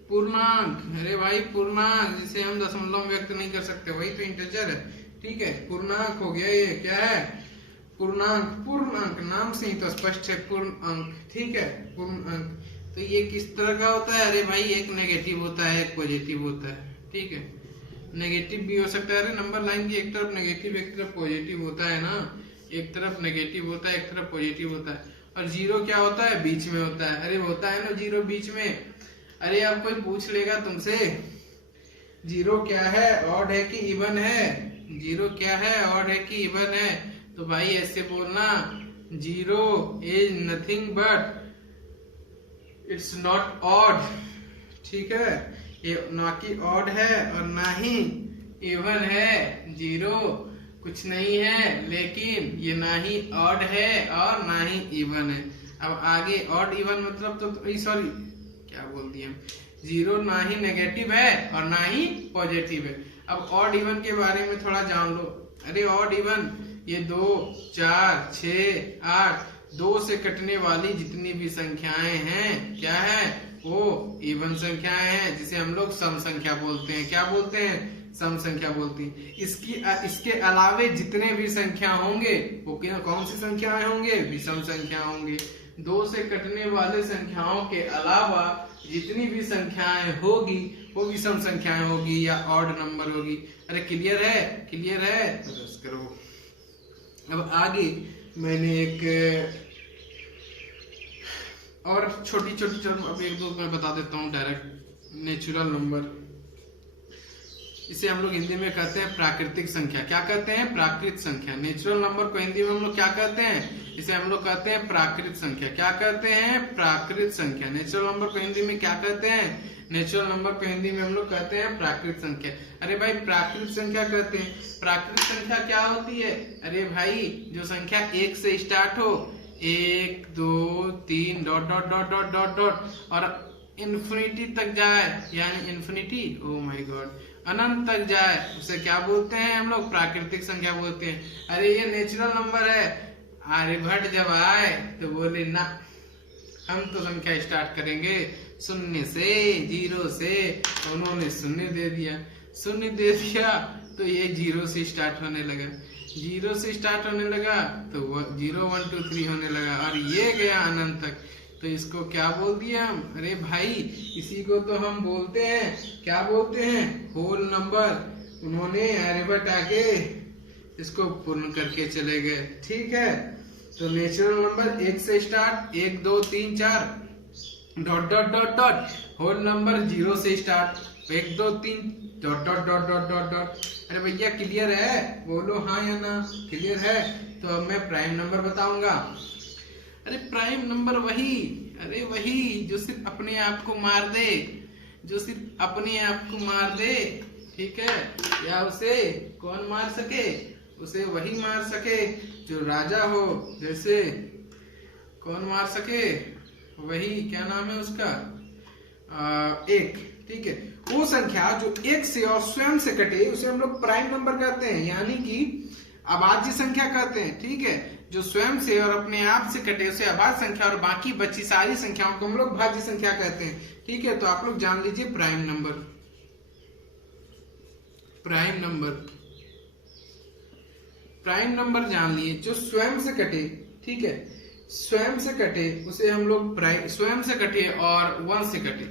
पूर्णांक। अरे भाई पूर्णांक, जिसे हम दशमलव में व्यक्त नहीं कर सकते, वही तो इंटीजर है, ठीक है। पूर्णांक हो गया, ये क्या है, पूर्णांक। पूर्णांक नाम से ही तो स्पष्ट है, पूर्णांक, ठीक है, पूर्णांक। तो ये किस तरह का होता है, अरे भाई एक नेगेटिव होता है, एक पॉजिटिव होता है, ठीक है। नेगेटिव भी हो सकता है, अरे नंबर लाइन की एक तरफ नेगेटिव एक तरफ पॉजिटिव होता है ना, एक तरफ नेगेटिव होता है एक तरफ पॉजिटिव होता है। और जीरो क्या होता है, बीच में होता है। अरे होता है ना जीरो बीच में। अरे अब कोई पूछ लेगा तुमसे जीरो क्या है, ऑड है कि इवन है, जीरो क्या है, ऑड है कि इवन है, तो भाई ऐसे बोलना zero is nothing but it's not odd, ठीक है। ये ना कि ऑड है और ना ही इवन है, जीरो कुछ नहीं है, लेकिन ये ना ही ऑड है और ना ही इवन है। अब आगे ऑड इवन मतलब तो सॉरी क्या बोल दिया, जीरो ना ही नेगेटिव है और ना ही पॉजिटिव है। अब ऑड इवन के बारे में थोड़ा जान लो। अरे ऑड इवन ये 2, 4, 6, 8, 2 से कटने वाली जितनी भी संख्याएं हैं क्या है, वो इवन संख्याएं हैं, जिसे हम लोग सम संख्या बोलते हैं। क्या बोलते हैं, सम संख्या बोलती है। इसके अलावे जितने भी संख्या होंगे वो कौन सी संख्याएं होंगे, विषम संख्या होंगे। 2 से कटने वाले संख्याओं के अलावा जितनी भी संख्याएं होगी वो विषम संख्याएं होगी या ऑड नंबर होगी। अरे क्लियर है, क्लियर है, तो बस करो। अब आगे मैंने एक और छोटी छोटी टर्म अब एक दो मैं बता देता हूँ डायरेक्ट। नेचुरल नंबर, इसे हम लोग हिंदी में कहते हैं प्राकृतिक संख्या। क्या कहते हैं, प्राकृत संख्या। नेचुरल नंबर को हिंदी में हम लोग क्या कहते हैं, इसे हम लोग कहते हैं प्राकृत संख्या। क्या कहते हैं, प्राकृत संख्या। नेचुरल नंबर को हिंदी में क्या कहते हैं, नेचुरल नंबर को हिंदी में हम लोग कहते हैं प्राकृत संख्या। अरे भाई प्राकृत संख्या कहते हैं, प्राकृत संख्या क्या होती है, अरे भाई जो संख्या 1 से स्टार्ट हो, 1 2 3 dot dot dot dot dot dot और इन्फिनिटी तक जाए, यानी इन्फिनिटी, ओ माय गॉड, अनंत तक जाए, उसे क्या बोलते हैं हम लोग, प्राकृतिक संख्या बोलते हैं। अरे ये नेचुरल नंबर है। आर्यभट्ट जब आए तो बोले ना, हम तो संख्या स्टार्ट करेंगे 0 से, 0 से, उन्होंने 0 दे दिया, 0 दे दिया तो ये 0 से स्टार्ट होने लगा, 0 से स्टार्ट होने लगा तो 0 1 2 3 होने लगा और ये गया अनंत तक। तो इसको क्या बोल दिया हम? अरे भाई इसी को तो हम बोलते हैं, क्या बोलते हैं? Whole number. उन्होंने आर्यभट्ट आके इसको पूर्ण करके चले गए। ठीक है, तो नेचुरल नंबर 1 से start, 1 2 3 4 dot dot dot dot, whole number 0 से start, 1 2 3 dot dot dot dot dot dot. अरे भैया क्लियर है? बोलो हाँ या ना, क्लियर है? तो अब मैं प्राइम नंबर बताऊंगा। अरे प्राइम नंबर वही, अरे वही जो सिर्फ अपने आप को मार दे, जो सिर्फ अपने आप को मार दे। ठीक है, या उसे कौन मार सके? उसे वही मार सके जो राजा हो। जैसे कौन मार सके? वही, क्या नाम है उसका? 1। ठीक है, वो संख्या जो 1 से और स्वयं से कटे उसे हम लोग प्राइम नंबर कहते हैं, यानी कि अभाज्य संख्या कहते हैं। ठीक है, जो स्वयं से और अपने आप से कटे उसे अभाज्य संख्या और बाकी बची सारी संख्याओं को हम लोग भाज्य संख्या कहते हैं। ठीक है, तो आप लोग जान लीजिए prime number, prime number, prime number जान लिए जो स्वयं से कटे। ठीक है, स्वयं से कटे उसे हम लोग स्वयं से कटे और 1 से कटे,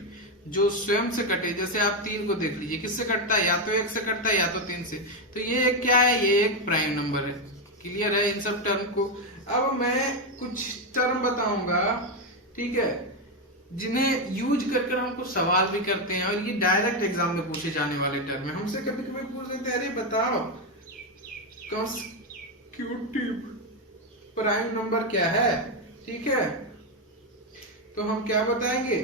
जो स्वयं से कटे। जैसे आप 3 को देख लीजिए, किससे कटता है? या तो 1 से कटता है या तो 3 से। तो ये एक क्या है? ये एक प्राइम नंबर है। क्लियर है इन सब टर्म को? अब मैं कुछ टर्म बताऊंगा, ठीक है, जिन्हें यूज कर हमको सवाल भी करते हैं और ये डायरेक्ट एग्जाम में पूछे जाने वाले टर्म है। हमसे कभी कभी पूछ लेते हैं, अरे बताओ कंसेक्यूटिव प्राइम नंबर क्या है? ठीक है, तो हम क्या बताएंगे?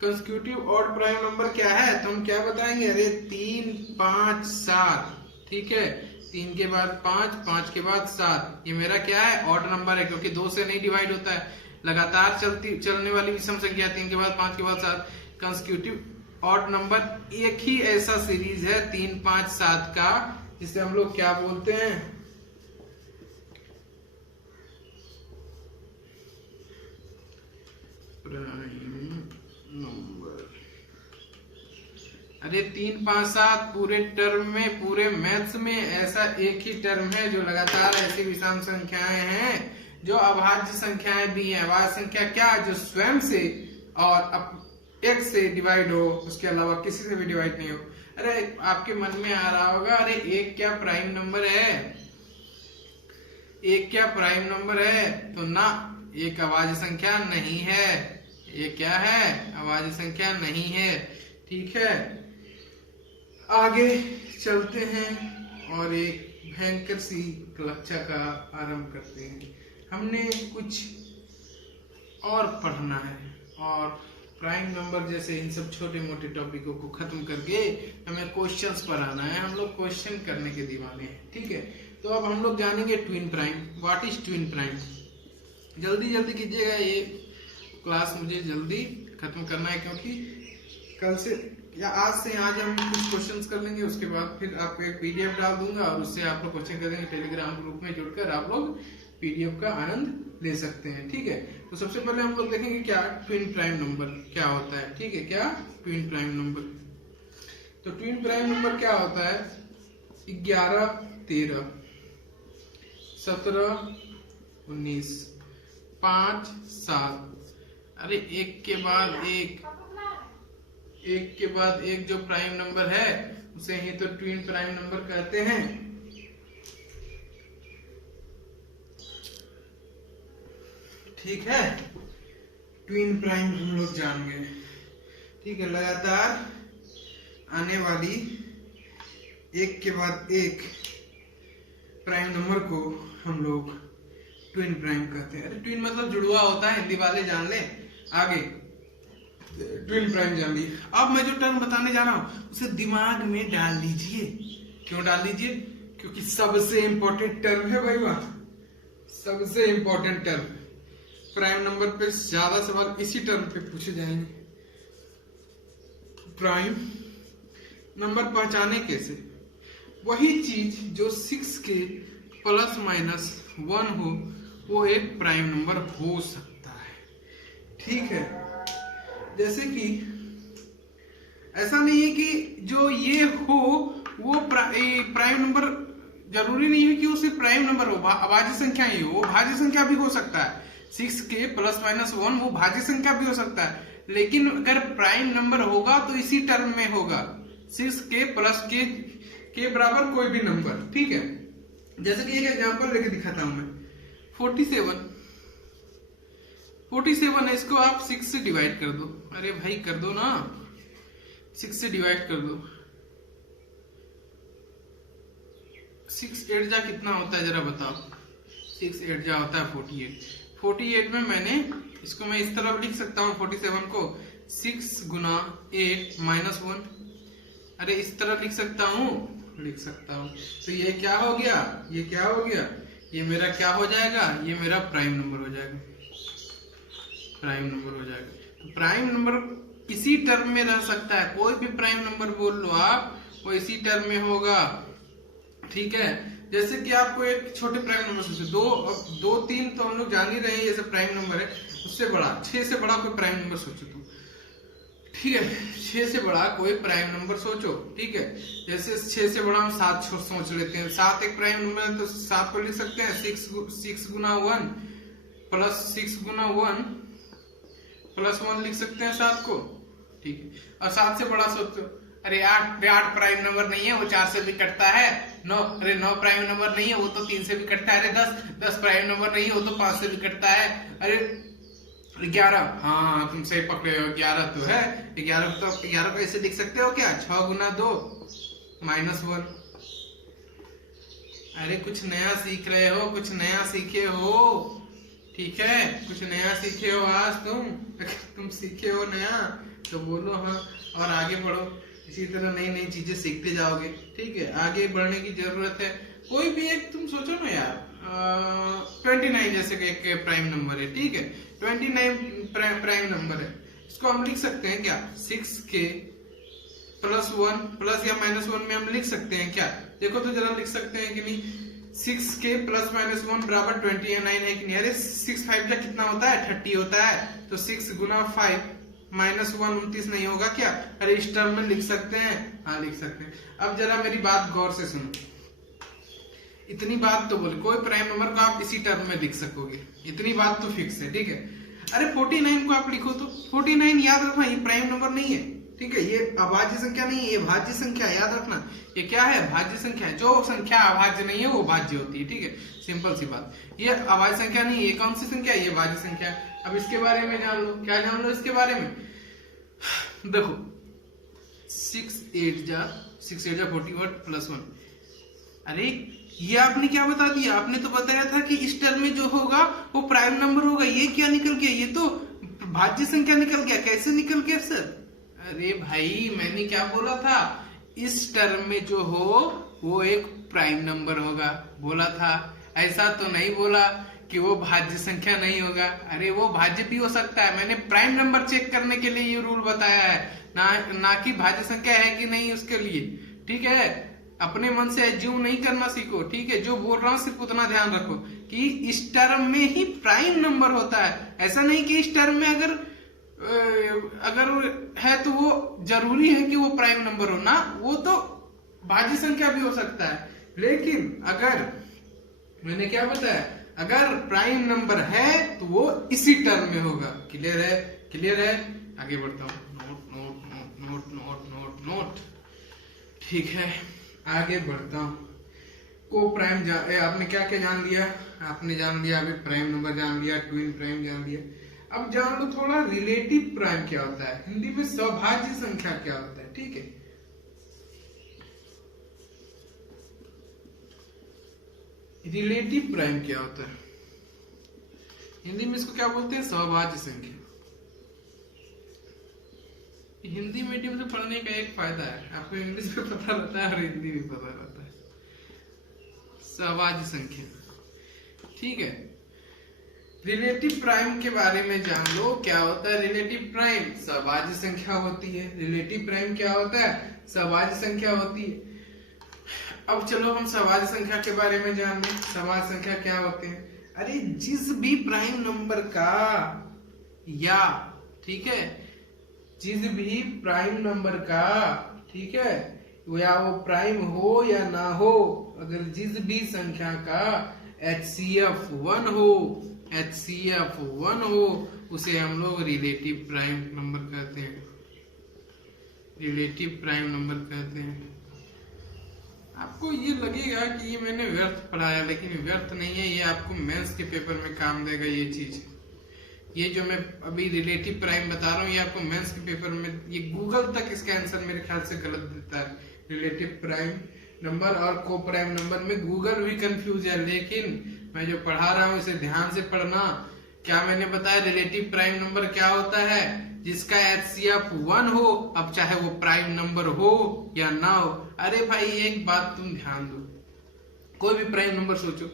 कंसेक्यूटिव ऑड प्राइम नंबर क्या है? तो हम क्या बताएंगे? अरे 3 5 7। ठीक है, 3 के बाद 5, 5 के बाद 7, ये मेरा क्या है? ऑड नंबर है, क्योंकि 2 से नहीं डिवाइड होता है, लगातार चलने वाली विषम संख्या 3 के बाद 5 के बाद 7। कंसेक्यूटिव ऑड नंबर एक ही ऐसा सीरीज है 3 5 7 का, जिसे हम लोग क्या बोलते हैं? Prime number. अरे 3 5 7 पूरे टर्म में, पूरे मैथ्स में ऐसा एक ही टर्म है जो लगातार ऐसी विषम संख्याएं हैं जो अभाज्य संख्याएं भी हैं। अभाज्य संख्या क्या? जो स्वयं से और 1 से डिवाइड हो, उसके अलावा किसी से भी डिवाइड नहीं हो। अरे आपके मन में आ रहा होगा, अरे 1 क्या प्राइम नंबर है? 1 क्या प्राइम नंबर है? तो ना, एक अभाज्य संख्या नहीं है। ये क्या है? अभाज्य संख्या नहीं है। ठीक है, आगे चलते हैं और एक भयंकर सी कक्षा का आरंभ करते हैं। हमने कुछ और पढ़ना है और प्राइम नंबर जैसे इन सब छोटे मोटे टॉपिकों को खत्म करके हमें क्वेश्चंस पर आना है। हम लोग क्वेश्चन करने के दीवाने हैं। ठीक है, तो अब हम लोग जानेंगे twin prime. What is twin prime? जल्दी जल्दी कीजिएगा, ये क्लास मुझे जल्दी खत्म करना है, क्योंकि कल से या आज हम कुछ क्वेश्चंस कर लेंगे, उसके बाद फिर आपको एक पीडीएफ डाल दूंगा और उससे आप लोग क्वेश्चन करेंगे। टेलीग्राम ग्रुप में जुड़कर आप लोग पीडीएफ का आनंद ले सकते हैं। ठीक है, तो सबसे पहले हम लोग देखेंगे क्या ट्विन प्राइम नंबर क्या होता है। ठीक है, क्या ट्विन प्राइम नंबर? तो ट्विन प्राइम नंबर क्या होता है? 11 13 17 19 5 7। अरे एक के बाद एक जो प्राइम नंबर है उसे ही तो ट्विन प्राइम नंबर कहते हैं। ठीक है, ट्विन प्राइम हम लोग जान गए। ठीक है, लगातार आने वाली एक के बाद एक प्राइम नंबर को हम लोग ट्विन प्राइम कहते हैं। अरे ट्विन मतलब जुड़वा होता है, हिंदी वाले जान ले। आगे ट्विन प्राइम जान ली। अब मैं जो टर्म बताने जा रहा हूं उसे दिमाग में डाल लीजिए। क्यों डाल लीजिए? क्योंकि सबसे इंपॉर्टेंट टर्म है भाई, वह सबसे इंपॉर्टेंट टर्म। प्राइम नंबर पे ज्यादा सवाल इसी टर्म पे पूछे जाएंगे। प्राइम नंबर पहचाने कैसे? वही चीज जो 6 के प्लस माइनस 1 हो वो एक प्राइम नंबर हो सकता है। ठीक है, जैसे कि ऐसा नहीं है कि जो ये हो वो प्राइम नंबर, जरूरी नहीं है कि वो सिर्फ प्राइम नंबर हो, अभाज्य संख्या ही हो, भाज्य संख्या भी हो सकता है। 6k प्लस माइनस 1 वो भाज्य संख्या भी हो सकता है, लेकिन अगर प्राइम नंबर होगा तो इसी टर्म में होगा, 6k प्लस के बराबर कोई भी नंबर, ठीक है। जैसे कि एक एग्जांपल लेके दिखाता हूं मैं, 47 है, इसको आप 6 से डिवाइड कर दो। अरे भाई कर दो ना, 6 से डिवाइड कर दो। 6 8 जा कितना होता है जरा बताओ। 6 8 जा होता है 48। 48 में मैंने इसको मैं इस तरफ लिख सकता हूँ 47 को 6 गुना 8 माइनस 1। अरे इस तरह लिख सकता हूँ, लिख सकता हूँ। तो ये क्या हो गया, ये क्या हो गया, ये मेरा क्या हो जाएगा, ये मेरा प्राइम नंबर हो जाएगा, प्राइम नंबर हो जाएगा। तो प्राइम नंबर इसी टर्म में रह सकता है, कोई भी प्राइम नंबर बोल लो आप, वो इसी टर्म में होगा, ठीक है। जैसे कि आपको एक छोटे प्राइम नंबर सोचो, 2 3 तो हम लोग जान ही रहे हैं, जैसे प्राइम नंबर है। उससे बड़ा 6 से बड़ा कोई प्राइम नंबर सोचो तुम, ठीक है। 6 से बड़ा कोई प्राइम नंबर सोचो, ठीक है। जैसे 6 से बड़ा हम 7 सोच लेते हैं। 7 एक प्राइम नंबर है, तो 7 को लिख सकते हैं 6 गुना 1 प्लस 6 गुना 1 प्लस 1 लिख सकते हैं 7 को, ठीक है। और 7 से बड़ा सोचो, अरे 8 प्राइम नंबर नहीं है, वो 4 से भी कटता है। 9 अरे 9 प्राइम नंबर नहीं है, वो तो 3 से भी कटता है। अरे 10 प्राइम नंबर नहीं है, वो तो 5 से भी कटता है। अरे 11, हाँ तुम सही पकड़े हो, 11 तो है। 11 को ऐसे लिख सकते हो क्या, 6 गुना 2 माइनस 1। अरे कुछ नया सीख रहे हो, कुछ नया सीखे हो, ठीक है, कुछ नया सीखे हो आज तुम सीखे हो नया तो बोलो हाँ, और आगे बढ़ो। इसी तरह नई नई चीजें सीखते जाओगे, ठीक है। आगे बढ़ने की जरूरत है। कोई भी एक तुम सोचो ना यार, 29 जैसे कि एक प्राइम नंबर है, ठीक है। 29 प्राइम नंबर है, इसको हम लिख सकते हैं क्या, 6k प्लस 1 प्लस या माइनस 1 में हम लिख सकते हैं क्या, देखो तो जरा लिख सकते हैं कि नहीं। 6k प्लस माइनस 1 बराबर 29 है कि नहीं। अरे 6 5 का कितना होता है, 30 होता है। तो 6 गुना 5 माइनस 1 29 नहीं होगा क्या। अरे इस टर्म में लिख सकते हैं, हाँ लिख सकते हैं। अब जरा मेरी बात गौर से सुनो, इतनी बात तो बोले, कोई प्राइम नंबर को आप इसी टर्म में लिख सकोगे, इतनी बात तो फिक्स है, ठीक है। अरे 49 को आप लिखो तो 49 याद रखना, ये प्राइम नंबर नहीं है, ठीक है। ये अभाज्य संख्या नहीं है, ये भाज्य संख्या, याद रखना। ये क्या है, भाज्य संख्या है। जो संख्या अभाज्य नहीं है वो भाज्य होती है, ठीक है, सिंपल सी बात। ये अभाज्य संख्या नहीं है, ये कौन सी संख्या है, ये भाज्य संख्या है। अब इसके बारे में जान लो, क्या जान लो इसके बारे में। देखो 6 8 जा 41 प्लस 1। अरे ये आपने क्या बता दिया, आपने तो बताया था कि इस टर्म में जो होगा वो प्राइम नंबर होगा। ये क्या निकल गया, ये तो भाज्य संख्या निकल गया। कैसे निकल गया सर, अरे भाई मैंने क्या बोला था, इस टर्म में जो हो वो एक प्राइम नंबर होगा, बोला था। ऐसा तो नहीं बोला कि वो भाज्य संख्या नहीं होगा। अरे वो भाज्य भी हो सकता है, मैंने प्राइम नंबर चेक करने के लिए ये रूल बताया है, ना कि भाज्य संख्या है कि नहीं उसके लिए, ठीक है। अपने मन से एज्यूम नहीं करना सीखो, ठीक है। जो बोल रहा हूँ सिर्फ उतना ध्यान रखो कि इस टर्म में ही प्राइम नंबर होता है। ऐसा नहीं कि इस टर्म में अगर है तो वो जरूरी है कि वो प्राइम नंबर हो ना, वो तो भाज्य संख्या भी हो सकता है। लेकिन अगर मैंने क्या बताया, अगर प्राइम नंबर है तो वो इसी टर्म में होगा। क्लियर है, क्लियर है। आगे बढ़ता हूँ, note note note note note note note, ठीक है। आगे बढ़ता हूँ। को प्राइम आपने क्या क्या जान लिया, आपने जान लिया अभी प्राइम नंबर जान लिया, ट्विन प्राइम जान लिया। अब जान लो थोड़ा रिलेटिव प्राइम क्या होता है, हिंदी में सौभाज्य संख्या क्या होता है, ठीक है। रिलेटिव प्राइम क्या होता है, हिंदी में इसको क्या बोलते हैं, सौभाज्य संख्या। हिंदी मीडियम से पढ़ने का एक फायदा है, आपको इंग्लिश में पता रहता है और हिंदी भी पता रहता है। सौभाज्य संख्या, ठीक है। रिलेटिव प्राइम के बारे में जान लो, क्या होता है रिलेटिव प्राइम, सौभाज्य संख्या होती है। रिलेटिव प्राइम क्या होता है, सौभाज्य संख्या होती है। अब चलो हम सौभाज्य संख्या के बारे में जान लें। सौभाज्य संख्या क्या होते हैं, अरे जिस भी प्राइम नंबर का या, ठीक है, जिस भी प्राइम नंबर का, ठीक है, या वो प्राइम हो या ना हो, अगर जिस भी संख्या का HCF 1 हो, HCF 1 हो, उसे हम लोग रिलेटिव प्राइम नंबर कहते हैं, रिलेटिव प्राइम नंबर कहते हैं। आपको ये लगेगा कि ये मैंने व्यर्थ पढ़ाया, लेकिन व्यर्थ नहीं है, ये आपको मेंस के पेपर में काम देगा ये चीज। ये जो मैं अभी रिलेटिव प्राइम बता रहा हूँ, ये आपको मेंस के पेपर में, ये गूगल तक इसका आंसर मेरे ख्याल से गलत देता है। रिलेटिव प्राइम नंबर और को प्राइम नंबर में गूगल भी कंफ्यूज है, लेकिन मैं जो पढ़ा रहा हूँ इसे ध्यान से पढ़ना। क्या मैंने बताया, रिलेटिव प्राइम नंबर क्या होता है, जिसका HCF 1 हो, अब चाहे वो प्राइम नंबर हो या ना हो। अरे भाई एक बात तुम ध्यान दो, कोई भी प्राइम नंबर सोचो,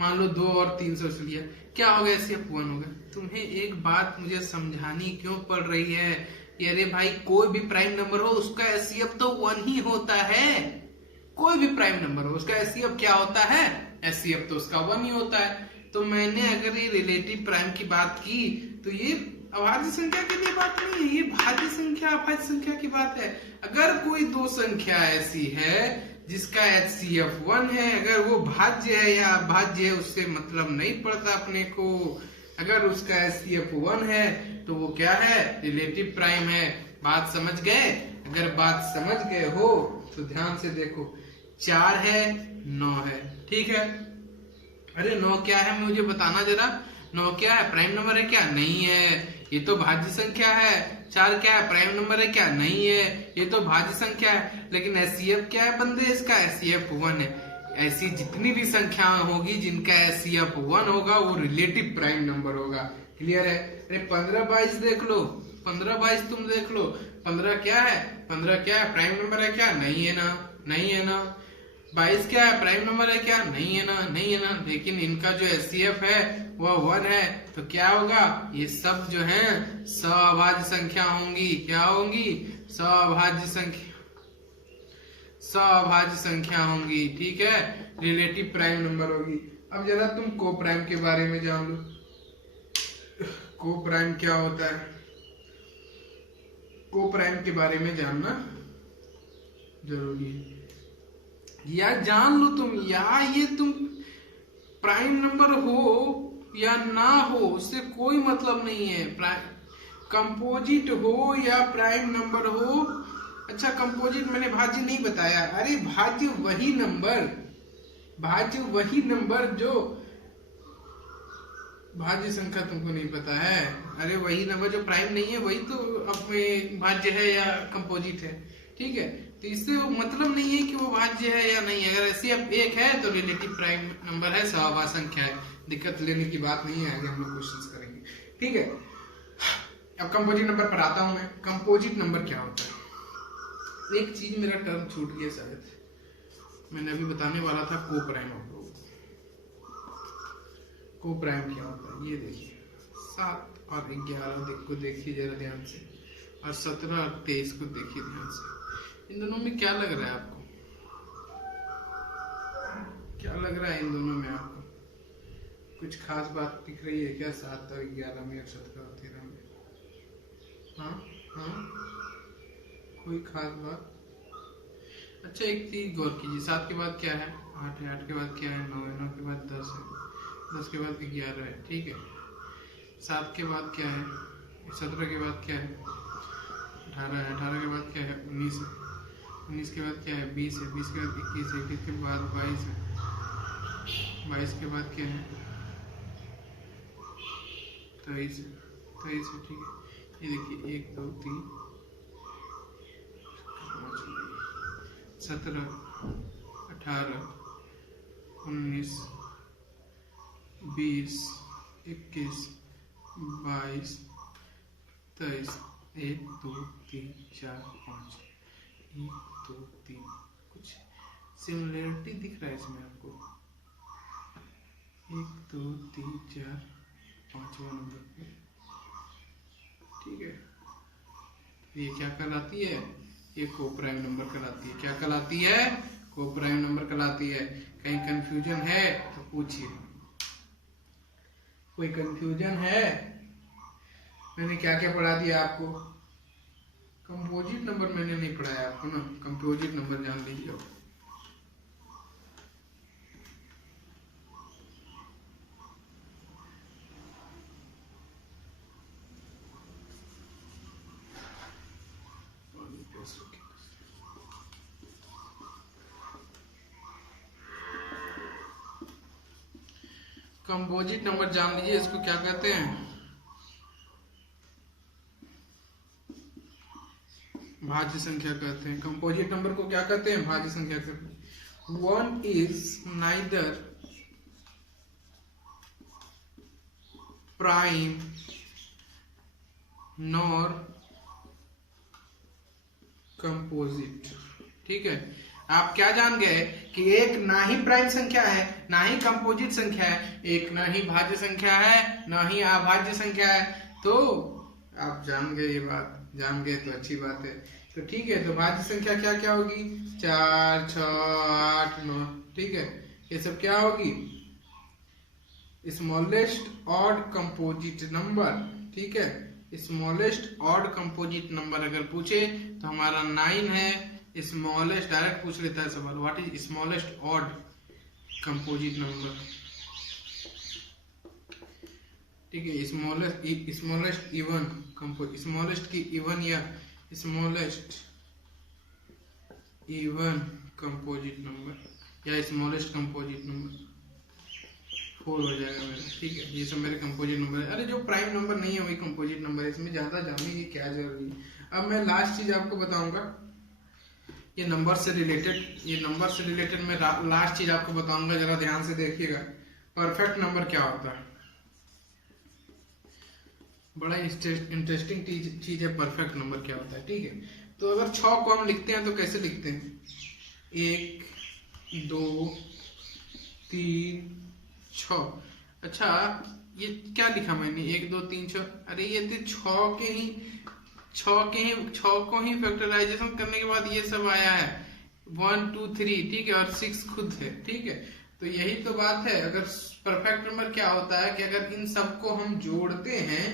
मान लो 2 और 3 सोच लिया, क्या होगा, HCF 1 होगा। तुम्हें एक बात मुझे समझानी क्यों पड़ रही है कि अरे भाई कोई भी प्राइम नंबर हो उसका HCF तो 1 ही होता है। कोई भी प्राइम नंबर हो उसका HCF क्या होता है, HCF तो उसका 1 ही होता है। तो मैंने अगर ये रिलेटिव प्राइम की बात की तो ये अभाज्य संख्या के लिए बात नहीं है, ये भाज्य संख्या अभाज्य संख्या की बात है। अगर कोई दो संख्या ऐसी है जिसका HCF 1 है, अगर वो भाज्य है या अभाज्य है उससे मतलब नहीं पड़ता अपने को। अगर उसका HCF 1 है तो वो क्या है, रिलेटिव प्राइम है। बात समझ गए? अगर बात समझ गए हो तो ध्यान से देखो, 4 है 9 है, ठीक है। अरे 9 क्या है मुझे बताना जरा, 9 क्या है, प्राइम नंबर है क्या? नहीं है, ये तो भाज्य संख्या है। 4 क्या है, प्राइम नंबर है क्या? नहीं है, ये तो भाज्य संख्या है। लेकिन HCF क्या है बंदे, इसका HCF 1 है। ऐसी जितनी भी संख्या होगी जिनका HCF 1 होगा वो रिलेटिव प्राइम नंबर होगा। क्लियर है? अरे 15-22 देख लो, 15-22 तुम देख लो, 15 क्या है, 15 क्या है, प्राइम नंबर है क्या? नहीं है ना, नहीं है ना। 22 क्या है, प्राइम नंबर है क्या? नहीं है ना, नहीं है ना। लेकिन इनका जो HCF है वह 1 है, तो क्या होगा, ये सब जो है सअभाज्य संख्या होंगी। क्या होंगी? सअभाज्य संख्या, सअभाज्य संख्या होंगी, ठीक है, रिलेटिव प्राइम नंबर होगी। अब जरा तुम को प्राइम के बारे में जान लो। को प्राइम क्या होता है, को प्राइम के बारे में जानना जरूरी है, या जान लो तुम, या ये तुम प्राइम नंबर हो या ना हो उससे कोई मतलब नहीं है। कंपोजिट हो या प्राइम नंबर हो, अच्छा कंपोजिट मैंने भाज्य नहीं बताया। अरे भाज्य वही नंबर, भाज्य वही नंबर जो, भाज्य संख्या तुमको नहीं पता है, अरे वही नंबर जो प्राइम नहीं है वही तो अपने भाज्य है या कंपोजिट है, ठीक है। तो इससे वो मतलब नहीं है कि वो भाज्य है या नहीं है। अगर ऐसी अब 1 है तो रिलेटिव प्राइम नंबर है, सअभाज्य संख्या है, दिक्कत लेने की बात नहीं है। आगे हम लोग क्वेश्चंस करेंगे, ठीक है। अब कंपोजिट नंबर पर आता हूं मैं। कंपोजिट नंबर क्या होता है? एक चीज मेरा टर्म छूट गया शायद, मैंने अभी बताने वाला था को प्राइम। आप लोग को प्राइम क्या होता है ये देखिए, 7 और 11 को देखिए जरा ध्यान से, और 17 और 23 को देखिए ध्यान से। इन दोनों में क्या लग रहा है आपको, क्या लग रहा है इन दोनों में आपको? कुछ खास बात दिख रही है क्या 7 और 11 में और 17 और 13 में? हाँ हाँ, कोई खास बात? अच्छा एक चीज गौर कीजिए, 7 के बाद क्या है, 8 है, 8 के बाद क्या है, 9 है, 9 के बाद 10 है, 10 के बाद 11 है, ठीक है। 7 के बाद क्या है, 17 के बाद क्या है, 18 है, 18 के बाद क्या है, 19 है, 19 के बाद क्या है, 20 है, 20 के बाद 21 है, 21 के बाद 22 है, 22 के बाद क्या है, 23 है, 23 है, ठीक है। ये देखिए 1 2 3 17 18 19 20 21 22 23 1 2 3 4 5 1 2 3 कुछ सिमिलरिटी दिख रहा है इसमें आपको? 1 2 3 4 5वां नंबर पे, ठीक है। ये क्या कहलाती है, ये को प्राइम नंबर कहलाती है। क्या कहलाती है? को प्राइम नंबर कहलाती है। कहीं कंफ्यूजन है तो पूछिए, कोई कंफ्यूजन है? मैंने क्या क्या पढ़ा दिया आपको? कंपोजिट नंबर मैंने नहीं पढ़ाया आपको ना, कंपोजिट नंबर जान लीजिए आप। कंपोजिट नंबर जान लीजिए, इसको क्या कहते हैं, भाज्य संख्या कहते हैं। कंपोजिट नंबर को क्या कहते हैं, भाज्य संख्या कहते हैं। One is neither prime nor composite. ठीक है, आप क्या जान गए कि एक ना ही प्राइम संख्या है ना ही कंपोजिट संख्या है, एक ना ही भाज्य संख्या है ना ही अभाज्य संख्या है। तो आप जान गए, ये बात जान गए तो अच्छी बात है। तो ठीक है, तो भाज्य संख्या क्या क्या होगी, 4, 6, 8, 9। ठीक है, ये सब क्या होगी, स्मॉलेस्ट ऑड कंपोजिट नंबर। ठीक है, स्मॉलेस्ट ऑड कंपोजिट नंबर अगर पूछे तो हमारा 9 है। स्मॉलेस्ट डायरेक्ट पूछ लेता है सवाल, what is smallest odd composite number. ठीक है, स्मॉलेस्ट इवन कंपोजिट, स्मॉलेस्ट की इवन या स्मॉलेस्ट इवन कंपोजिट नंबर या स्मॉलेस्ट कंपोजिट नंबर 4 हो जाएगा मेरा। ठीक है, ये सब मेरे कंपोजिट नंबर है। अरे जो प्राइम नंबर नहीं है वही कंपोजिट नंबर है, इसमें ज्यादा जानने की क्या जरूरी है। अब मैं लास्ट चीज आपको बताऊंगा, ये नंबर से रिलेटेड मैं लास्ट चीज आपको बताऊंगा, जरा ध्यान से देखिएगा। परफेक्ट नंबर क्या होता है, बड़ा इंटरेस्टिंग चीज है परफेक्ट नंबर क्या होता है। ठीक है, तो अगर 6 को हम लिखते हैं तो कैसे लिखते हैं, 1, 2, 3, 6। अच्छा, ये क्या लिखा मैंने, 1, 2, 3, 6। अरे ये तो 6 को ही फैक्टराइजेशन करने के बाद ये सब आया है, 1, 2, 3। ठीक है, और 6 खुद है। ठीक है, तो यही तो बात है। अगर परफेक्ट नंबर क्या होता है कि अगर इन सबको हम जोड़ते हैं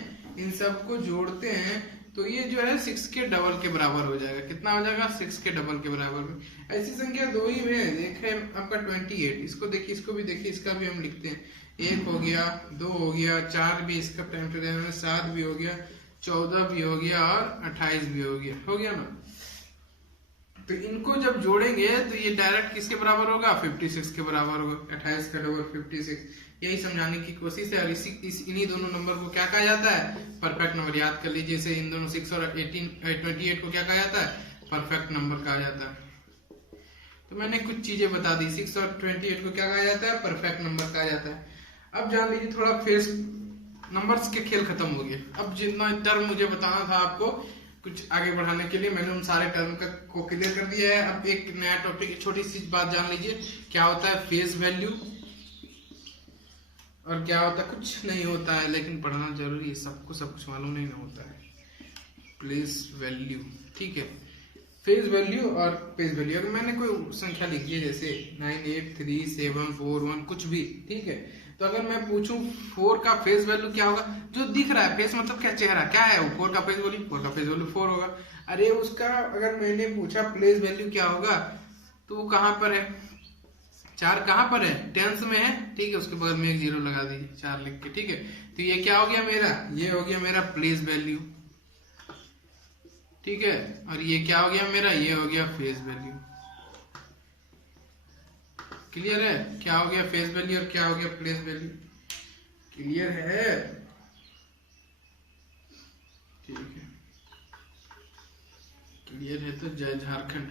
तो ये जो है 6 के डबल के बराबर हो जाएगा। कितना हो जाएगा, 6 के डबल के बराबर में। ऐसी संख्या 2 ही में है, आपका 28। इसको देखिए, इसको भी देखिए, इसका भी हम लिखते हैं। 1 हो गया, 2 हो गया, 4 भी इसका टाइम टू टाइम, 7 भी हो गया, 14 भी हो गया और 28 भी हो गया ना। तो इनको जब जोड़ेंगे तो ये डायरेक्ट किसके बराबर होगा, 56 के बराबर होगा। 28 का डबल 56, यही समझाने की कोशिश है। और इन्हीं दोनों नंबर को क्या कहा जाता है, परफेक्ट नंबर। याद कर लीजिए, जैसे इन दोनों 6 और 28 को क्या कहा जाता है, परफेक्ट नंबर कहा जाता है। तो मैंने कुछ चीजें बता दी, 6 और 28 को क्या कहा जाता है, परफेक्ट नंबर कहा जाता है। अब जान लीजिए, थोड़ा फेस नंबर्स के खेल खत्म हो गए। अब जितना टर्म मुझे बताना था आपको कुछ आगे बढ़ाने के लिए, मैंने उन सारे टर्म को क्लियर कर दिया है। अब एक नया टॉपिक, छोटी सी बात जान लीजिए, क्या होता है फेस वैल्यू और क्या होता है, कुछ नहीं होता है लेकिन पढ़ना जरूरी है। सबको सब कुछ मालूम नहीं होता है। प्लेस वैल्यू, ठीक है, फेस वैल्यू और पेज वैल्यू। अगर मैंने कोई संख्या लिखी है जैसे 98374 1 कुछ भी, ठीक है, तो अगर मैं पूछूं 4 का फेस वैल्यू क्या होगा, जो दिख रहा है फेस मतलब क्या, चेहरा क्या है वो, 4 का फेस वैल्यू 4 होगा। अरे उसका अगर मैंने पूछा प्लेस वैल्यू क्या होगा, तो वो कहाँ पर है, 4 कहाँ पर है, टेंस में है। ठीक है, उसके बगल में एक 0 लगा दीजिए, 4 लिख के। ठीक है, तो ये क्या हो गया मेरा, ये हो गया मेरा प्लेस वैल्यू। ठीक है, और ये क्या हो गया मेरा, ये हो गया फेस वैल्यू। क्लियर है, क्या हो गया फेस वैल्यू और क्या हो गया प्लेस वैल्यू, क्लियर है। ठीक है, क्लियर है तो जय झारखंड।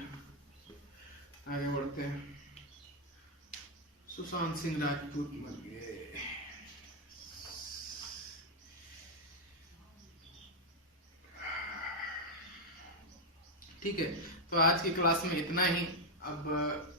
आगे बढ़ते हैं। सुशांत सिंह राजपूत मर गए। ठीक है, तो आज की क्लास में इतना ही। अब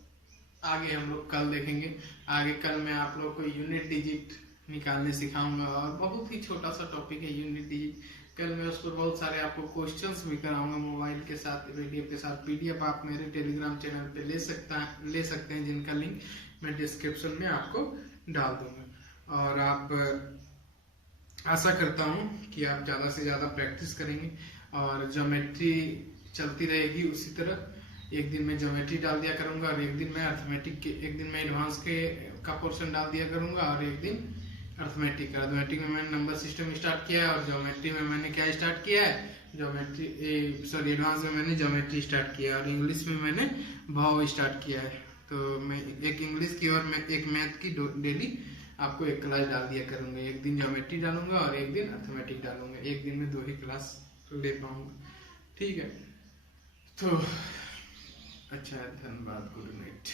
आगे हम लोग कल देखेंगे। आगे कल मैं आप लोग को यूनिट डिजिट निकालने सिखाऊंगा, और बहुत ही छोटा सा टॉपिक है यूनिट डिजिट। कल मैं उस पर बहुत सारे आपको क्वेश्चंस भी कराऊंगा मोबाइल के साथ, पीडीएफ के साथ। पीडीएफ आप मेरे टेलीग्राम चैनल पे ले सकते हैं, जिनका लिंक मैं डिस्क्रिप्शन में आपको डाल दूंगा। और आप आशा करता हूँ कि आप ज़्यादा से ज़्यादा प्रैक्टिस करेंगे और ज्योमेट्री चलती रहेगी उसी तरह। एक दिन मैं ज्योमेट्री डाल दिया करूंगा और एक दिन मैं अर्थमेटिक के, एक दिन मैं एडवांस के का पोर्शन डाल दिया करूंगा और एक दिन अर्थमेटिक। अर्थमेटिक में मैंने नंबर सिस्टम स्टार्ट किया है और ज्योमेट्री में मैंने क्या स्टार्ट किया है, एडवांस में मैंने ज्योमेट्री स्टार्ट किया और इंग्लिश में मैंने भाव स्टार्ट किया है। तो मैं एक इंग्लिश की और मैं एक मैथ की डेली आपको एक क्लास डाल दिया करूंगा। एक दिन ज्योमेट्री डालूंगा और एक दिन अर्थमेटिक डालूंगा। एक दिन में 2 ही क्लास ले पाऊंगा, ठीक है। तो अच्छा, धन्यवाद, गुड नाइट।